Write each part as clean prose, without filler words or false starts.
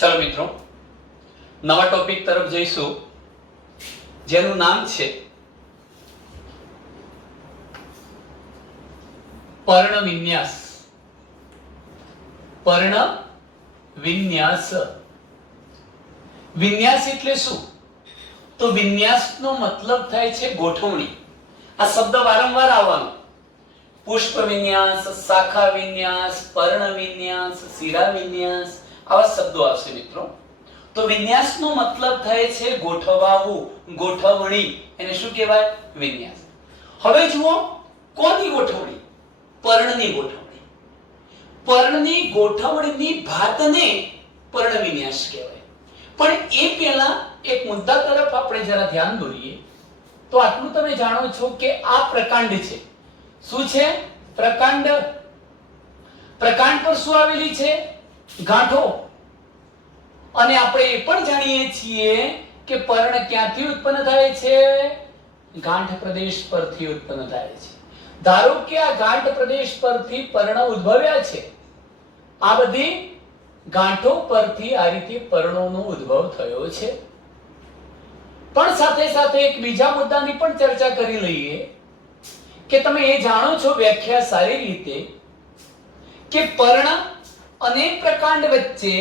ચલો મિત્રો, નવા ટોપિક તરફ જઈશું જેનું નામ છે પર્ણ વિન્યાસ. પર્ણ વિન્યાસ. વિન્યાસ એટલે શું? તો વિન્યાસનો મતલબ થાય છે ગોઠવણી. આ શબ્દ વારંવાર આવવાનો. પુષ્પ વિન્યાસ, શાખા વિન્યાસ, પર્ણ વિન્યાસ, શિરા વિન્યાસ, આવા શબ્દો આવશે મિત્રો. તો વિન્યાસનો મતલબ થાય છે ગોઠવાવું, ગોઠવણી. એને શું કહેવાય? વિન્યાસ. હવે જુઓ, કોની ગોઠવણી? પર્ણની ગોઠવણી. પર્ણની ગોઠવણીની ભાતને પર્ણ વિન્યાસ કહેવાય. પણ એ પહેલા એક મુદ્દા તરફ આપણે જરા ધ્યાન દોરીએ. તો આટલું તમે જાણો છો કે આ પ્રકાંડ છે. શું છે? પ્રકાંડ. પ્રકાંડ પર શું આવેલી છે? ગાંઠો. અને આપણે એ પણ જાણીએ છીએ કે પર્ણ ક્યાંથી ઉત્પન્ન થાય છે? ગાંઠ પ્રદેશ પરથી ઉત્પન્ન થાય છે. ધારો કે આ ગાંઠ પ્રદેશ પરથી પર્ણ ઉદ્ભવ્યા છે. આ બધી ગાંઠો પરથી આ રીતે પર્ણોનો ઉદ્ભવ થયો છે. પણ સાથે સાથે એક બીજા મુદ્દાની પણ ચર્ચા કરી લઈએ કે તમે એ જાણો છો વ્યાખ્યા સારી રીતે કે પર્ણ અને પ્રકાંડ વચ્ચે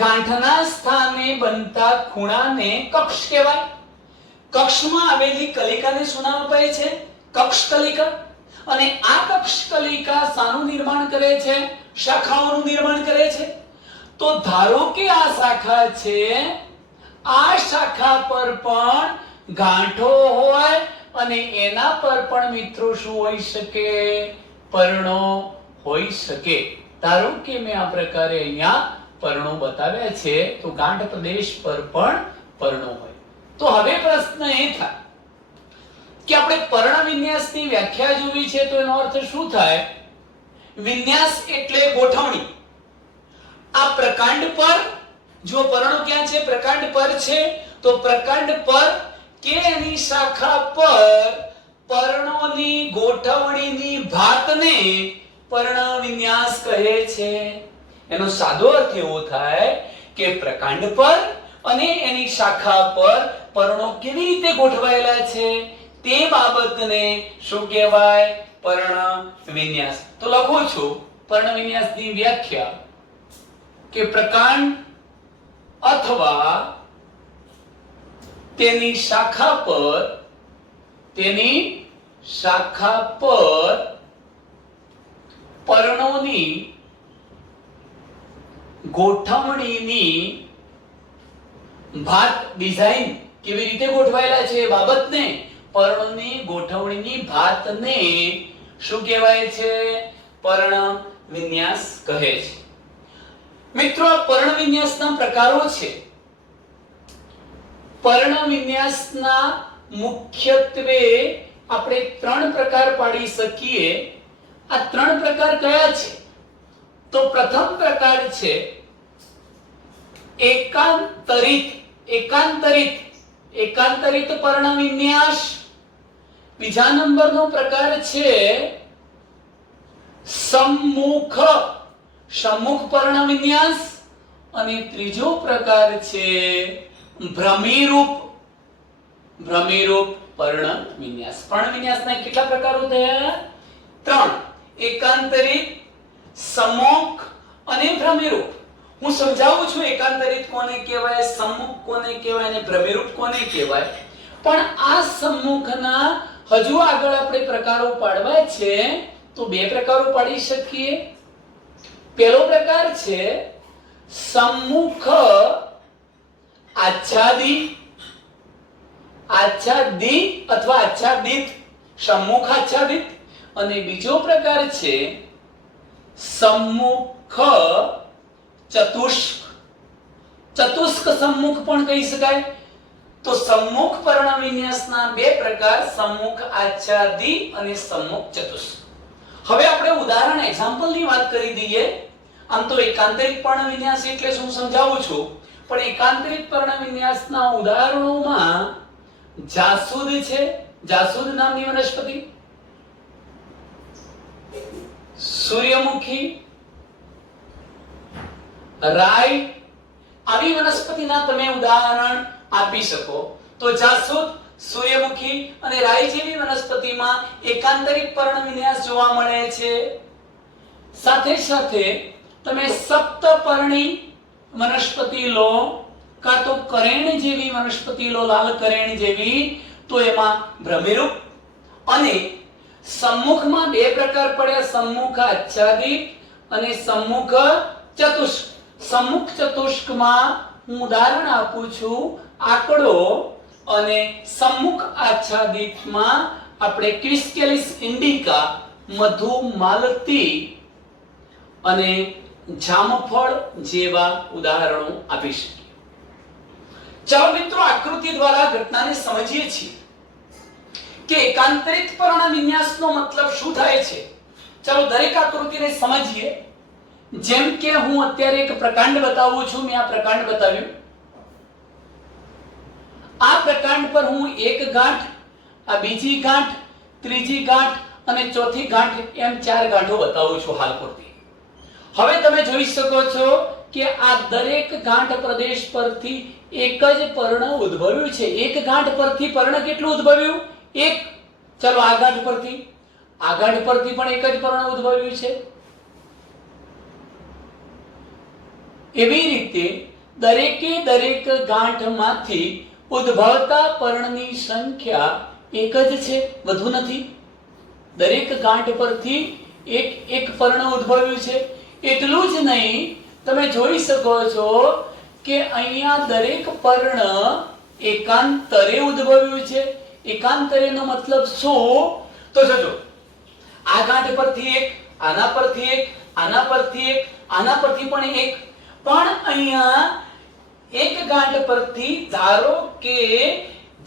ગાંઠના સ્થાને બનતા ખૂણાને કક્ષ કહેવાય. કક્ષમાં આવેલી કલિકાને શું નામ અપાય છે? કક્ષ કલિકા. અને આ કક્ષ કલિકા શાનું નિર્માણ કરે છે? શાખાઓનું નિર્માણ કરે છે. તો ધારો કે આ શાખા છે, આ શાખા પર પણ ગાંઠો હોય અને એના પર પણ મિત્રો શું હોઈ શકે? પર્ણો હોઈ શકે. ધારો કે મેં આ પ્રકારે અહીંયા પર્ણો બતાવ્યા છે, તો ગાંઠ પ્રદેશ પર પણ પર્ણો હોય. તો હવે પ્રશ્ન એ થાય કે આપણે પર્ણ વિન્યાસની વ્યાખ્યા જોવી છે, તો એનો અર્થ શું થાય? વિન્યાસ એટલે ગોઠવણી. આ પ્રકાંડ પર જો પર્ણો ક્યાં છે? પ્રકાંડ પર છે. તો પ્રકાંડ પર કે એની શાખા પર પર્ણોની ગોઠવણીની ભાતને પર્ણ વિન્યાસ કહે છે. એનો સાદો અર્થ એવો થાય કે પ્રકાંડ પર અને એની શાખા પર પર્ણો કેવી રીતે ગોઠવાયેલા છે તે બાબતને શું કહેવાય? પર્ણ વિન્યાસ. તો લખું છું પર્ણ વિન્યાસની વ્યાખ્યા કે પ્રકાંડ અથવા તેની શાખા પર પર્ણોની ગોઠવણીની ભાત, ડિઝાઇન કેવી રીતે ગોઠવાયેલા છે એ બાબતને, પર્ણોની ગોઠવણીની ભાતને શું કહેવાય છે? પર્ણ વિન્યાસ કહે છે. મિત્રો, આ પર્ણ વિન્યાસના પ્રકારો છે. પર્ણ વિન્યાસના મુખ્યત્વે આપણે 3 પ્રકાર પાડી શકીએ. આ 3 પ્રકાર કયા છે? તો પ્રથમ પ્રકાર છે એકાંતરિત પર્ણ વિન્યાસ. બીજા નંબરનો પ્રકાર છે સમ્મુખ પર્ણ વિન્યાસ. અને ત્રીજો પ્રકાર છે ભ્રમિરૂપ પર્ણ વિન્યાસ. પર્ણ વિન્યાસના કેટલા પ્રકારો થયા? 3. એકાંતરિત, સમ્મુખ અને ભ્રમિરૂપ. હું સમજાવું છું એકાંતરિત કોને કહેવાય, સમ્મુખ કોને કહેવાય અને ભ્રમિરૂપ કોને કહેવાય. પણ આ સમ્મુખના હજુ આગળ આપણે પ્રકારો પાડવા છે, તો 2 પ્રકારો પાડી શકીએ. પહેલો પ્રકાર છે સમ્મુખ આચ્છાદી અથવા આચ્છાદિત, સમ્મુખ આચ્છાદિત. અને બીજો પ્રકાર છે સમ્મુખ ચતુષ્ક સમ્મુખ પણ કહી શકાય. તો સમ્મુખ પર્ણ વિન્યાસના 2 પ્રકાર, સમ્મુખ આચ્છાદી અને સમ્મુખ ચતુષ્ક. હવે આપણે ઉદાહરણ, એક્ઝામ્પલની વાત કરી દઈએ. આમ તો એકાંતરિક પર્ણ વિન્યાસ એટલે શું સમજાવું છું, પણ એકાંતરિક પર્ણ વિન્યાસના ઉદાહરણોમાં જાસૂદ છે. જાસૂદ નામની વનસ્પતિ, સૂર્યમુખી, રાઈ, આવી આવી વનસ્પતિના તમે ઉદાહરણ આપી શકો તો જાસૂદ, સૂર્યમુખી અને રાઈ જેવી વનસ્પતિમાં એકાંતરિક પર્ણવિન્યાસ જોવા મળે છે. સાથે સાથે તમે સપ્તપર્ણી વનસ્પતિ લો કાં તો કરેણ જેવી વનસ્પતિ લો, લાલ કરેણ જેવી, તો એમાં ભ્રમિરૂપ અને સમ્મુખમાં બે પ્રકાર પડ્યા, સમ્મુખ આચ્છાદિત અને સમ્મુખ ચતુષ્ક. સમ્મુખ ચતુષ્કમાં હું ઉદાહરણ આપું છું આકડો, અને સમ્મુખ આચ્છાદિતમાં આપણે ક્વિસ્કેલિસ ઇન્ડિકા, મધુમાલતી અને જામફળ જેવા ઉદાહરણો આપી શકીએ. ચાલો મિત્રો, આકૃતિ દ્વારા ઘટનાને સમજીએ છીએ કે એકાંતરિત પર્ણવિન્યાસનો મતલબ શું થાય છે. ચાલો દરેક આકૃતિને સમજીએ. જેમ કે હું અત્યારે એક પ્રકાંડ બતાવું છું. મેં આ પ્રકાંડ બતાવ્યું. આ પ્રકાંડ પર હું એક ગાંઠ, આ બીજી ગાંઠ, ત્રીજી ગાંઠ અને ચોથી ગાંઠ એમ 4 ગાંઠો બતાવું છું હાલ પૂરતી. હવે તમે જોઈ શકો છો કે આ દરેક ગાંઠ પ્રદેશ પરથી એક જ પર્ણ ઉદ્ભવ્યું છે. એક ગાંઠ પરથી પર્ણ કેટલું ઉદ્ભવ્યું? એક. ચલો આ ગાંઠ પરથી પણ એક જ પર્ણ ઉદ્ભવ્યું છે. એવી રીતે દરેકે દરેક ગાંઠમાંથી ઉદ્ભવતા પર્ણની સંખ્યા એક જ છે, વધુ નથી. દરેક ગાંઠ પરથી એક પર્ણ ઉદ્ભવ્યું છે. એટલું જ નહીં, તમે જોઈ શકો છો કે અહીંયા દરેક પર્ણ એકાંતરે ઉદ્ભવ્યું છે. એકાંતરેનો મતલબ શું? તો જોજો, આ ગાંઠ પરથી એક, આના પરથી એક, આના પરથી એક, આના પરથી પણ એક. પણ અહીંયા એક ગાંઠ પરથી ધારો કે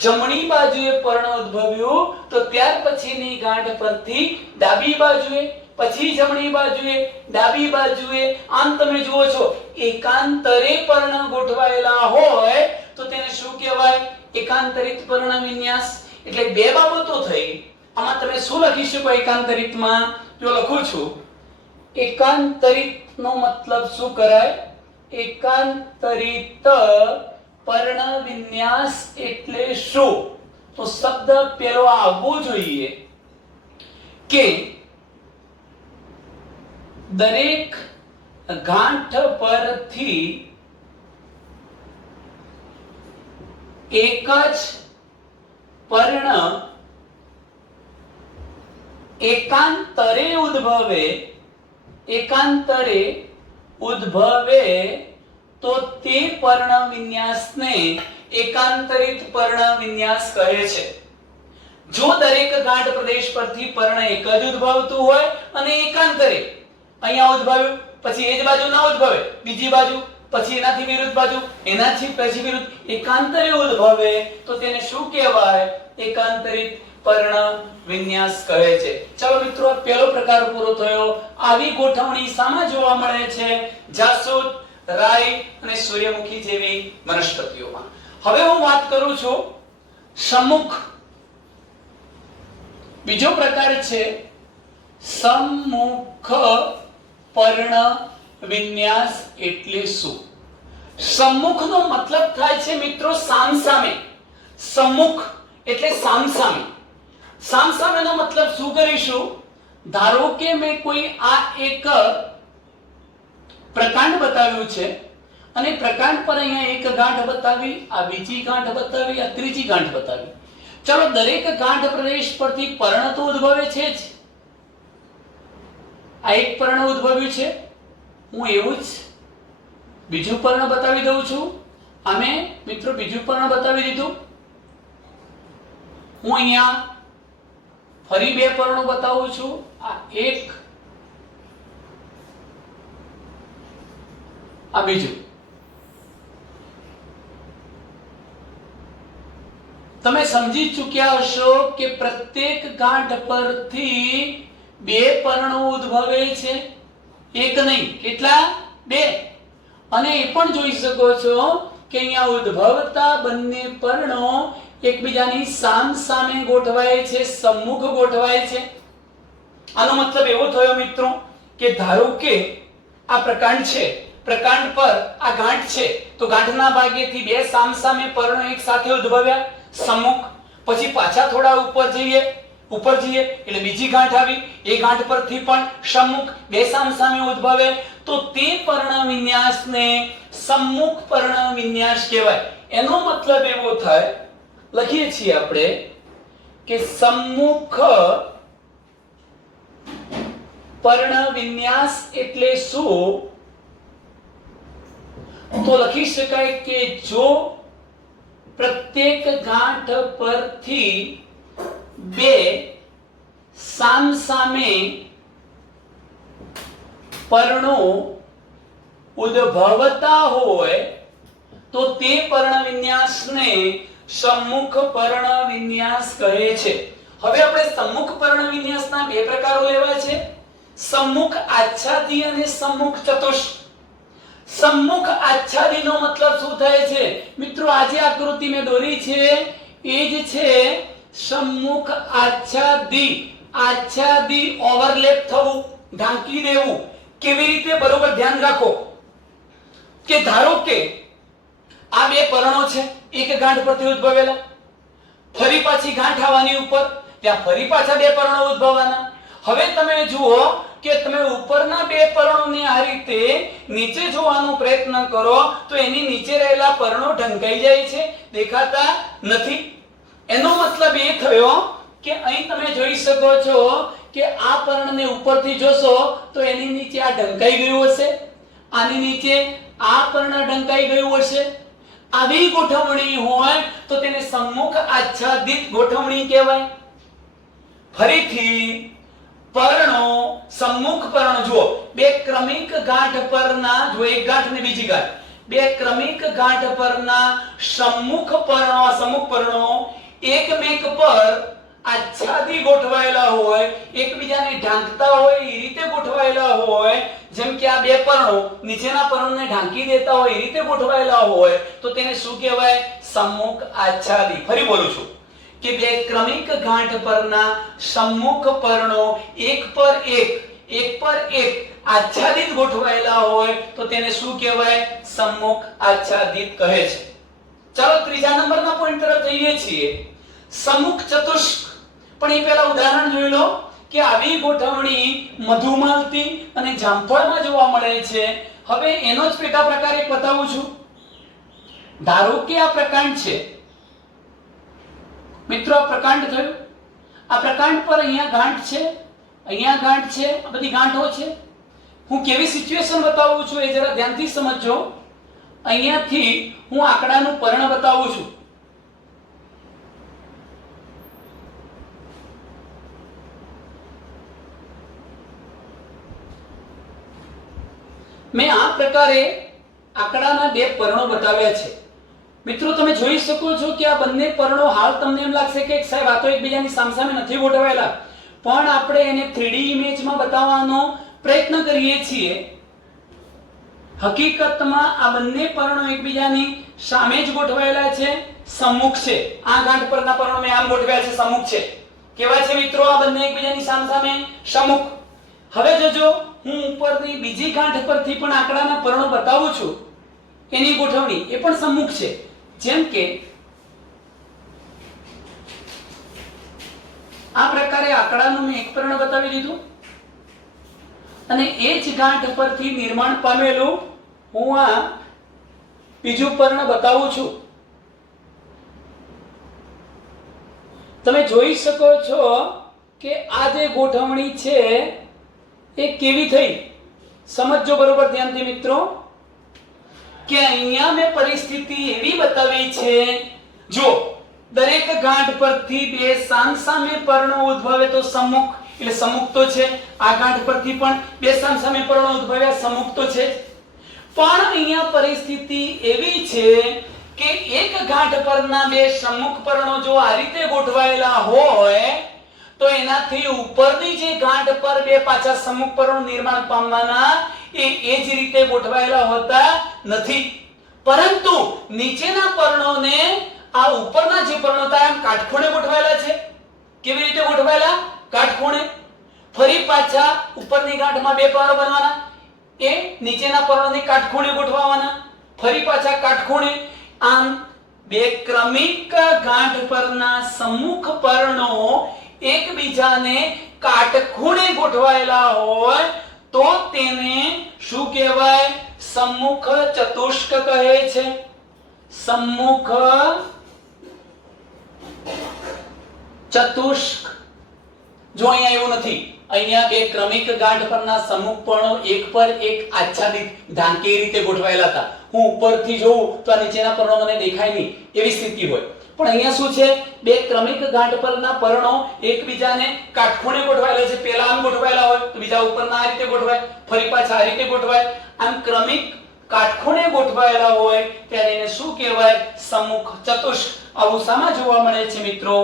જમણી બાજુએ પર્ણ ઉદ્ભવ્યું, તો ત્યાર પછીની ગાંઠ પરથી ડાબી બાજુએ, પછી જમણી બાજુએ, ડાબી બાજુએ, આમ તમે જુઓ છો એકાંતરે પર્ણ ગોઠવાયેલા હોય તો તેને શું કહેવાય? એકાંતરિત પર્ણવિન્યાસ. એટલે બે બાબતો થઈ. આમાં તમે શું લખી શકો એકાંતરિતમાં? જો લખું છું, એકાંતરિતનો મતલબ શું કરાય? એકાંતરિત પર્ણવિન્યાસ એટલે શું? તો શબ્દ પેલો આવવો જોઈએ કે દરેક ગાંઠ પરથી એક જ પર્ણ એકાંતરે ઉદ્ભવે તો તે પર્ણવિન્યાસને એકાંતરિત પર્ણવિન્યાસ કહે છે. જો દરેક ગાંઠ પ્રદેશ પરથી પર્ણ એક જ ઉદ્ભવતું હોય અને એકાંતરે, અહીંયા ઉદ્ભવ્યું પછી એ જ બાજુ ના ઉદ્ભવે, બીજી બાજુ, પછી એનાથી વિરુદ્ધ બાજુ, એનાથી પછી વિરુદ્ધ, એકાંતરે ઉદ્ભવે તો તેને શું કહેવાય? એકાંતરિત પર્ણવિન્યાસ કહે છે. ચાલો મિત્રો, આ પહેલો પ્રકાર પૂરો થયો. આવી ગોઠવણી શામાં જોવા મળે છે? જાસૂદ, રાઈ અને સૂર્યમુખી જેવી વનસ્પતિઓમાં. હવે હું વાત કરું છું સમ્મુખ. બીજો પ્રકાર છે સમ્મુખ પર્ણવિન્યાસ. એટલે શું? સમ્મુખનો મતલબ થાય છે મિત્રો સામસામે. સમ્મુખ એટલે સામસામે. સામસામેનો મતલબ શું કરીશું? ધારો કે મેં કોઈ આ એક પ્રકાંડ બતાવ્યું છે અને પ્રકાંડ પર અહીંયા એક ગાંઠ બતાવી, આ બીજી ગાંઠ બતાવી, આ ત્રીજી ગાંઠ બતાવી. ચલો દરેક ગાંઠ પ્રદેશ પરથી પર્ણ તો ઉદ્ભવે છે જ. આ એક પર્ણ ઉદ્ભવ્યું છે, હું એવું જ બીજું પર્ણ બતાવી દઉં છું. અમે મિત્રો બીજું પર્ણ બતાવી દીધું. હું અહીંયા ફરી બે પર્ણો બતાવું છું. આ એક, આ બીજું. તમે સમજી ચૂક્યા હશો કે પ્રત્યેક ગાંઠ પરથી બે પર્ણો ઉદ્ભવે છે. એક નહીં, કેટલા? બે. અને એ પણ જોઈ શકો છો કે અહીંયા ઉદ્ભવતા બંને પર્ણો એકબીજાની સામસામે ગોઠવાય છે, સમ્મુખ ગોઠવાય છે. આનો મતલબ એવો થયો મિત્રો કે ધારો કે આ પ્રકાંડ છે પ્રકાંડ પર આ ગાંઠ છે તો ગાંઠના ભાગેથી બે સામસામે પર્ણો એક સાથે ઉદ્ભવ્યા સમુખ. પછી પાછા થોડા ઉપર જઈએ એટલે બીજી ગાંઠ આવી, એ ગાંઠ પરથી પણ સમુખ, બે સામસામે ઉદ્ભવે તો તે પર્ણ વિન્યાસને સમ્મુખ પર્ણ વિન્યાસ કહેવાય. એનો મતલબ એવો થાય, લખીએ છીએ આપણે કે સમ્મુખ પર્ણ વિન્યાસ એટલે શું? તો લખી શકાય કે જો પ્રત્યેક ગાંઠ પરથી બે સામસામે પર્ણો ઉદ્ભવતા હોય તો તે પર્ણ વિન્યાસને સમ્મુખ પર્ણ વિન્યાસ કહે છે. હવે આપણે સમ્મુખ પર્ણ વિન્યાસના બે પ્રકારો લેવા છે, સમ્મુખ આચ્છાદી અને સમ્મુખ ચતુષ્ક. સમ્મુખ આચ્છાદીનો મતલબ શું થાય છે મિત્રો? આજે આકૃતિ મેં દોરી છે એ જ છે સમ્મુખ આચ્છાદી. આચ્છાદી ઓવરલેપ થવું, ઢાંકી દેવું. કેવી રીતે? બરોબર ધ્યાન રાખો કે ધારો કે આ બે પર્ણો છે, એક ગાંઠ પરથી ઉદ્ભવેલા, ફરી પાછી ગાંઠ આવવાની ઉપર, ત્યાં ફરી પાછા બે પર્ણો ઉદ્ભવવાના. હવે તમે જુઓ કે તમે ઉપરના બે પર્ણોને આ રીતે નીચે જોવાનો પ્રયત્ન કરો તો એની નીચે રહેલા પર્ણો ઢંકાઈ જાય છે, દેખાતા નથી. એનો મતલબ એ થયો કે અહીં તમે જોઈ શકો છો કે આ પર્ણને ઉપરથી જોશો તો એની નીચે આ ઢંકાઈ ગયું હશે, આની નીચે આ પર્ણ ઢંકાઈ ગયું હશે. આવી ગોઠવણી હોય તો તેને સમ્મુખ આચ્છાદિત ગોઠવણી કહેવાય. ફરીથી પર્ણો સમ્મુખ પર્ણ જુઓ, બે ક્રમિક ગાંઠ પરના, જો એક ગાંઠ ને બીજી ગાંઠ, બે ક્રમિક ગાંઠ પરના સમ્મુખ પર્ણો એકમેક પર આચ્છાદી ગોઠવાયેલા હોય, એકબીજાને ઢાંકતા હોય એ રીતે ગોઠવાયેલા હોય, જેમ કે આ બે પર્ણો નીચેના પર્ણોને ઢાંકી દેતા હોય એ રીતે ગોઠવાયેલા હોય તો તેને શું કહેવાય? સમ્મુખ આચ્છાદી. ફરી બોલું છું કે બે ક્રમિક ગાંઠ પરના સમ્મુખ પર્ણો એક પર એક આચ્છાદિત ગોઠવાયેલા હોય તો તેને શું કહેવાય? સમ્મુખ આચ્છાદિત કહે છે. ચાલો ત્રીજા નંબરના પોઈન્ટ તરફ જઈએ છીએ, સમ્મુખ ચતુષ્ક. પણ એ પહેલા ઉદાહરણ જોઈ લો કે આવી ગોઠવણી મધુમાલતી અને જામફળમાં જોવા મળે છે. હવે એનો જ પેટા પ્રકાર એક બતાવું છું. ધારો કે આ પ્રકાંડ છે મિત્રો, આ પ્રકાંડ થયું, આ પ્રકાંડ પર અહીંયા ગાંઠ છે, અહીંયા ગાંઠ છે, આ બધી ગાંઠો છે. હું કેવી સિચ્યુએશન બતાવું છું એ જરા ધ્યાનથી સમજજો. અહીંયાથી હું આંકડાનું પર્ણ બતાવું છું. મેં આ પ્રકારે આંકડાના બે પર્ણો બતાવ્યા છે. મિત્રો તમે જોઈ શકો છો કે આ બંને પર્ણો, હાલ તમને એમ લાગશે કે સાહેબ આ તો એકબીજાની સામસામે નથી ગોઠવાયેલા, પણ આપણે એને 3D ઇમેજમાં બતાવવાનો પ્રયત્ન કરીએ છીએ. હકીકતમાં આ બંને પર્ણો એકબીજાની સામે જ ગોઠવાયેલા છે, સમ્મુખ છે. આ ગાંઠ પરના પર્ણો મેં આમ ગોઠવ્યા છે, સમ્મુખ છે. કેવા છે મિત્રો? આ બંને એકબીજાની સામસામે સમ્મુખ. હવે જોજો, હું ઉપરની બીજી ગાંઠ પરથી પણ આંકડાના પર્ણો બતાવું છું, એની ગોઠવણી એ પણ સમ્મુખ છે. જેમ કે આ પ્રકારે આંકડાનું મેં એક પર્ણ બતાવી દીધું અને એ જ ગાંઠ પરથી નિર્માણ પામેલું હું આ બીજું પર્ણ બતાવું છું. તમે જોઈ શકો છો કે આ જે ગોઠવણી છે એ કેવી થઈ, સમજજો બરોબર ધ્યાનથી મિત્રો, કે અહીંયા મેં પરિસ્થિતિ એવી બતાવી છે, જો દરેક ગાંઠ પરથી બે સામસામે પર્ણો ઉદ્ભવે તો સમ્મુખ, એટલે સમ્મુખ તો છે. આ ગાંઠ પરથી પણ બે સામસામે પર્ણો ઉદ્ભવ્યા, સમ્મુખ તો છે. પણ અહીંયા પરિસ્થિતિ એવી છે કે એક ગાંઠ પરના બે સમ્મુખ પર્ણો જો આ રીતે ગોઠવાયેલા હોય તો એનાથી ઉપરની જે ગાંઠ પર બે પાછા સમ્મુખ પર્ણો નિર્માણ પામવાના એ જ રીતે ગોઠવાયેલા હોતા નથી, પરંતુ નીચેના પર્ણોને આ ઉપરના જે પર્ણો હતા એમ કાટખૂણે ગોઠવાયેલા છે. કેવી રીતે ગોઠવાયેલા? કાટખૂણે. ફરી પાછા ઉપરની ગાંઠમાં બે પર્ણો બનવાના, એ નીચેના પર્ણોને કાટખૂણે ગોઠવવાના, ફરી પાછા કાટખૂણે. આમ બે ક્રમિક ગાંઠ પરના સમ્મુખ પર્ણો એકબીજાને કાટખૂણે ગોઠવાયેલા હોય તો તેને શું કહેવાય? સમ્મુખ ચતુષ્ક કહે છે. સમ્મુખ ચતુષ્ક. જો અહીંયા એવું નથી, અહીંયા બે ક્રમિક ગાંઠ પરના સમ્મુખ પર્ણો એક પર એક આચ્છાદિત ઢાંકી રીતે ગોઠવાયેલા હતા. હું ઉપરથી જોઉં તો આ નીચેના પર્ણો મને દેખાય નહીં એવી સ્થિતિ હોય, પણ અહીંયા શું છે? બે ક્રમિક ગાંઠ પરના પર્ણો એકબીજાને કાટખૂણે ગોઠવાયેલા છે. પહેલા આમ ગોઠવાયેલા હોય તો બીજા ઉપરના આ રીતે ગોઠવાય, ફરી પાછા આ રીતે ગોઠવાય. આમ ક્રમિક કાટખૂણે ગોઠવાયેલા હોય ત્યારે એને શું કહેવાય? સમ્મુખ ચતુષ્ક. આવું શામાં જોવા મળે છે મિત્રો?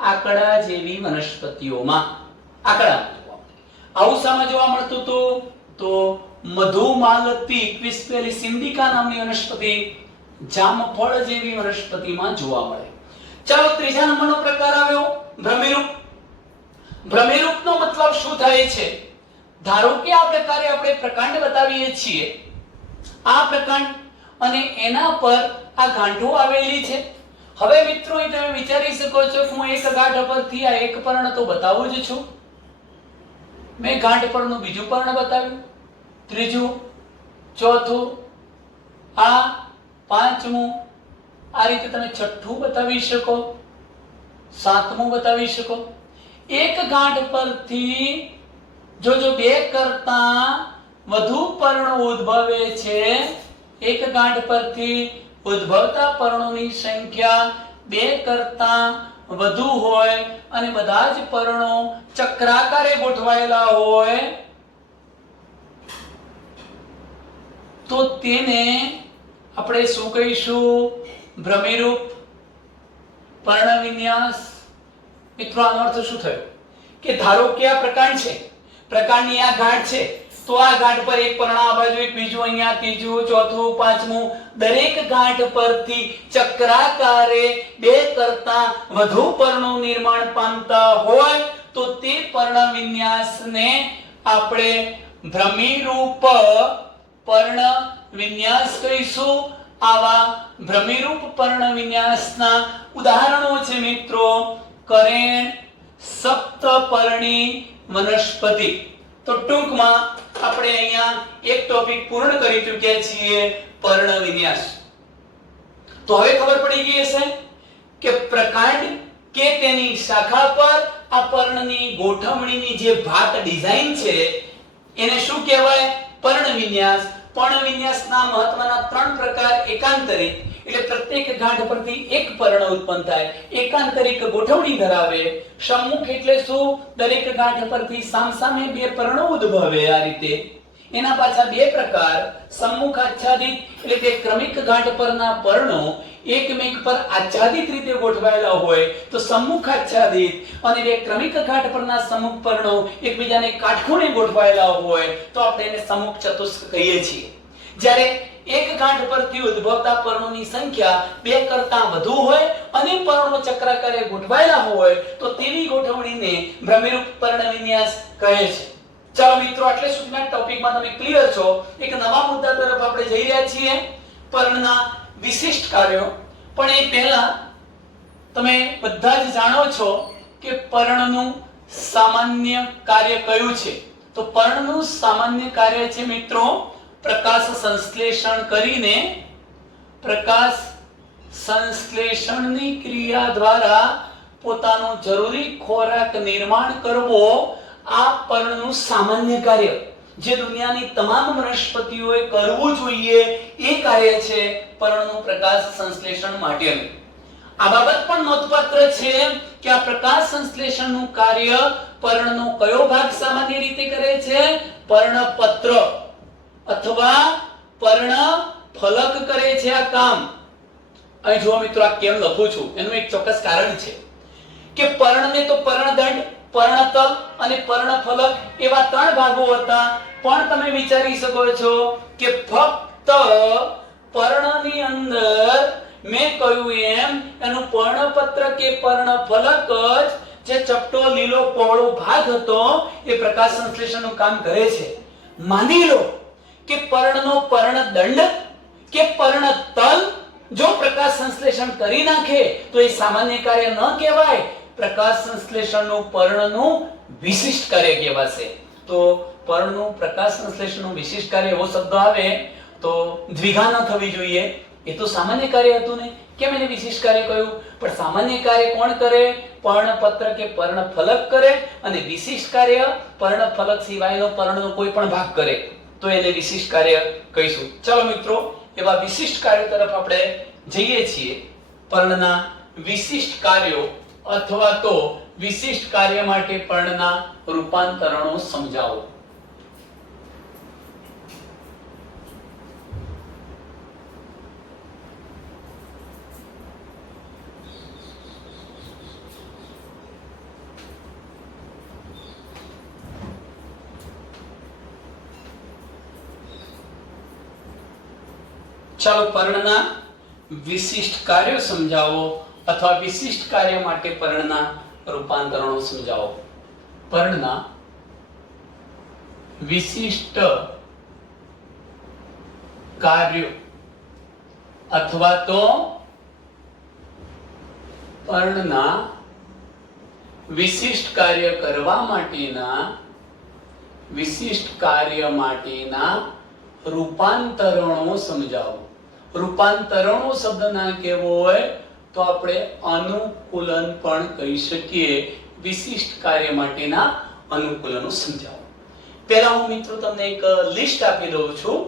આકડા જેવી વનસ્પતિઓમાં. આવું શામાં જોવા મળતું હતું? તો મધુમાલતી ક્વિસ્પેલી સિન્ડિકા નામની વનસ્પતિ જામફળ જેવી વનસ્પતિમાં જોવા મળે. ચાલો ત્રીજા નંબરનો પ્રકાર આવ્યો ભ્રમિરૂપ. ભ્રમિરૂપનો મતલબ શું થાય છે? ધારો કે આ પ્રકારે આપણે પ્રકાંડ બતાવીએ છીએ, આ પ્રકાંડ અને એના પર આ ગાંઠો આવેલી છે. હવે મિત્રો તમે વિચારી શકો છો કે હું એક ગાંઠ પરથી આ એક પર્ણ તો બતાવું જ છું. મેં ગાંઠ પરનું બીજું પર્ણ બતાવ્યું, ત્રીજું, ચોથું, આ પાંચમું, આ રીતે તમે છઠ્ઠું બતાવી શકો, સાતમું બતાવી શકો. એક ગાંઠ પરથી જો બે કરતા વધુ પર્ણો ઉદ્ભવે છે, એક ગાંઠ પરથી ઉદ્ભવતા પર્ણોની સંખ્યા બે કરતા વધુ હોય અને બધા જ પર્ણો ચક્રાકારે ગોઠવાયેલા હોય તો તેને આપણે શું કહીશું? ભ્રમિરૂપ પર્ણ વિન્યાસ. મિત્રો આનો અર્થ શું થયો? કે ધારો કે આ પ્રકાંડ છે, પ્રકાંડની આ ગાંઠ છે, તો આ ગાંઠ પર એક પર્ણ આ બાજુ, એક બીજું અહીંયા, ત્રીજું, ચોથું, પાંચમું, દરેક ગાંઠ પરથી ચક્રાકારે બે કરતા વધુ પર્ણો નિર્માણ પામતા હોય તો તે પર્ણ વિન્યાસને આપણે ભ્રમિરૂપ પર્ણ વિન્યાસ કહીશું. આવા ભ્રમિરૂપ પર્ણ વિન્યાસના ઉદાહરણો છે મિત્રો કરેણ, સપ્તપર્ણી વનસ્પતિ. તો ટૂંકમાં આપણે અહીંયા એક ટોપિક પૂર્ણ કરી ચૂક્યા છીએ, પર્ણ વિન્યાસ. તો હવે ખબર પડી ગઈ હશે કે પ્રકાંડ કે તેની શાખા પર આ પર્ણની ગોઠવણીની જે ભાત ડિઝાઇન છે એને શું કહેવાય? પર્ણ વિન્યાસ. પર્ણ વિન્યાસના મહત્વના ત્રણ પ્રકાર: એકાંતરિક એટલે પ્રત્યેક ગાંઠ પરથી એક પર્ણ ઉત્પન્ન થાય, એકાંતરિક ગોઠવણી ધરાવે. સમ્મુખ એટલે શું? દરેક ગાંઠ પરથી સામસામે બે પર્ણો ઉદ્ભવે આ રીતે. એના પાછા બે પ્રકાર: સમ્મુખ આચ્છાદિત એટલે કે ક્રમિક ગાંઠ પરના પર્ણો એકમેક પર આચ્છાદિત રીતે ગોઠવાયેલા હોય તો સમ્મુખ આચ્છાદિત, અને બે ક્રમિક ગાંઠ પરના સમ્મુખ પર્ણો એકબીજાને કાટખૂણે ગોઠવાયેલા હોય તો આપણે એને સમ્મુખ ચતુષ્ક કહીએ છીએ. જ્યારે એક ગાંઠ પરથી ઉદ્ભવતા પર્ણોની સંખ્યા બે કરતા વધુ હોય અને પર્ણો ચક્રાકારે ગોઠવાયેલા હોય તો તેવી ગોઠવણીને ભ્રમિરૂપ પર્ણ વિન્યાસ કહે છે. ચાલો મિત્રો, આટલે સુધીના ટોપિકમાં તમે ક્લિયર છો. એક નવા મુદ્દા તરફ આપણે જઈ રહ્યા છીએ, પર્ણના વિશિષ્ટ કાર્યો. પણ એ પહેલા તમે બધા જ જાણો છો કે પર્ણનું સામાન્ય કાર્ય કયું છે? તો પર્ણનું સામાન્ય કાર્ય છે મિત્રો પ્રકાશ સંશ્લેષણ કરીને, પ્રકાશ સંશ્લેષણની ક્રિયા દ્વારા પોતાનું જરૂરી ખોરાક નિર્માણ કરવો આ પર્ણનું સામાન્ય કાર્ય, જે દુનિયાની તમામ વનસ્પતિઓએ કરવું જોઈએ એ કાર્ય છે પર્ણનું પ્રકાશ સંશ્લેષણ માટેનું. આ બાબત પણ નોંધપાત્ર છે કે આ પ્રકાશ સંશ્લેષણનું કાર્ય પર્ણનો કયો ભાગ સામાન્ય રીતે કરે છે? પર્ણપત્ર અથવા પર્ણફલક કરે છે આ કામ. અહીં જુઓ મિત્રો, આ કેમ લખું છું એનું એક ચોક્કસ કારણ છે કે પર્ણને તો પર્ણદંડ, પર્ણતલ અને પર્ણફલક એવા ત્રણ ભાગો હતા, પણ તમે વિચારી શકો છો કે ફક્ત પર્ણની અંદર મેં કહ્યું એમ એનું પર્ણપત્ર કે પર્ણફલક જ જે ચપટો લીલો પહોળો ભાગ હતો એ પ્રકાશ સંશ્લેષણનું કામ કરે છે. માની લો કે પર્ણનો પર્ણદંડ કે પર્ણતલ જો પ્રકાશ સંશ્લેષણ કરી નાખે તો એ સામાન્ય કાર્ય ન કહેવાય, પ્રકાશ સંશ્લેષણનું પર્ણનું વિશિષ્ટ કાર્ય કહેવાશે. તો પર્ણનું પ્રકાશ સંશ્લેષણનું વિશિષ્ટ કાર્ય એવો શબ્દ આવે તો દ્વિઘા ન થવી જોઈએ. એ તો સામાન્ય કાર્ય હતું ને, કેમ એને વિશિષ્ટ કાર્ય કહ્યું? પણ સામાન્ય કાર્ય કોણ કરે? પર્ણપત્ર કે પર્ણફલક કરે, અને વિશિષ્ટ કાર્ય પર્ણફલક સિવાયનો પર્ણનો કોઈ પણ ભાગ કરે તો એને વિશિષ્ટ કાર્ય કહીશું. ચલો મિત્રો, એવા વિશિષ્ટ કાર્યો તરફ આપણે જઈએ છીએ. પર્ણના વિશિષ્ટ કાર્યો અથવા તો વિશિષ્ટ કાર્ય માટે પર્ણના રૂપાંતરણો સમજાવો. ચાલો, પર્ણના વિશિષ્ટ કાર્યો સમજાવો અથવા વિશિષ્ટ કાર્ય માટે પર્ણના રૂપાંતરણો સમજાવો. પર્ણના વિશિષ્ટ કાર્યો અથવા તો પર્ણના વિશિષ્ટ કાર્ય કરવા માટેના વિશિષ્ટ કાર્ય માટેના રૂપાંતરણો સમજાવો. રૂપાંતરણો શબ્દ ના કહેવો હોય તો આપણે અનુકૂલન પણ કહી શકીએ. વિશિષ્ટ કાર્ય માટેના અનુકૂલનો સમજાવો. પહેલા હું મિત્રો તમને એક લિસ્ટ આપી દઉં છું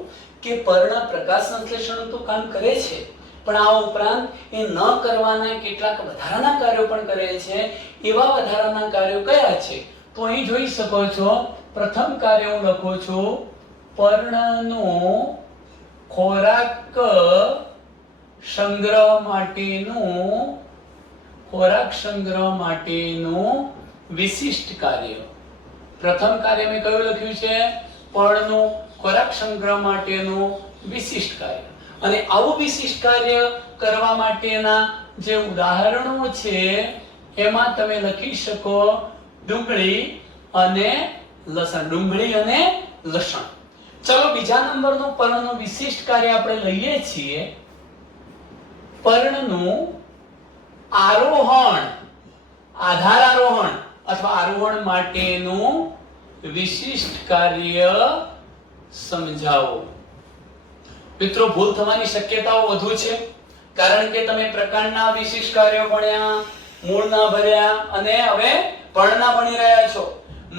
કે પર્ણ પ્રકાશ સંશ્લેષણનું તો કામ કરે છે, પણ આ ઉપરાંત એ ન કરવાના કેટલાક વધારાના કાર્યો પણ કરે છે. એવા વધારાના કાર્યો કયા છે? તો અહીં જોઈ શકો છો. પ્રથમ કાર્ય હું લખું છું, પર્ણનો ખોરાક સંગ્રહ માટેનું વિશિષ્ટ કાર્ય. પ્રથમ કાર્ય મેં કયું લખ્યું છે? પર્ણનું ખોરાક સંગ્રહ માટેનું વિશિષ્ટ કાર્ય. અને આવું વિશિષ્ટ કાર્ય કરવા માટેના જે ઉદાહરણો છે એમાં તમે લખી શકો ડુંગળી અને લસણ. ડુંગળી અને લસણ. ચલો, બીજા નંબરનું પર્ણનું વિશિષ્ટ કાર્ય આપણે લઈએ છીએ. પર્ણનું આરોહણ, આધાર આરોહણ અથવા આરોહણ માટેનું વિશિષ્ટ કાર્ય સમજાવો. મિત્રો, ભૂલ થવાની શક્યતાઓ વધુ છે, કારણ કે તમે પ્રકાંડના વિશિષ્ટ કાર્યો ભણ્યા, મૂળના ભર્યા અને હવે પર્ણના ભણી રહ્યા છો.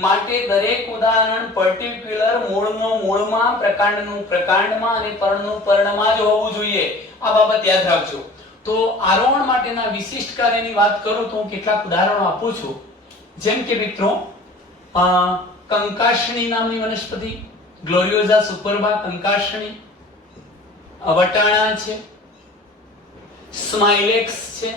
માટે દરેક ઉદાહરણ પર્ટિક્યુલર મૂળનો મૂળમાં, પ્રકાંડનું પ્રકાંડમાં અને પર્ણનું પર્ણમાં જ હોવું જોઈએ. આ બાબત યાદ રાખજો. તો આરોહણ માટેના વિશિષ્ટ કાર્યની વાત કરું તો હું કેટલાક ઉદાહરણો આપું છું. જેમ કે મિત્રો, કંકાશણી નામની વનસ્પતિ, ગ્લોરિયોઝા સુપરબા કંકાશણી, વટાણા છે, સ્માઇલેક્સ છે.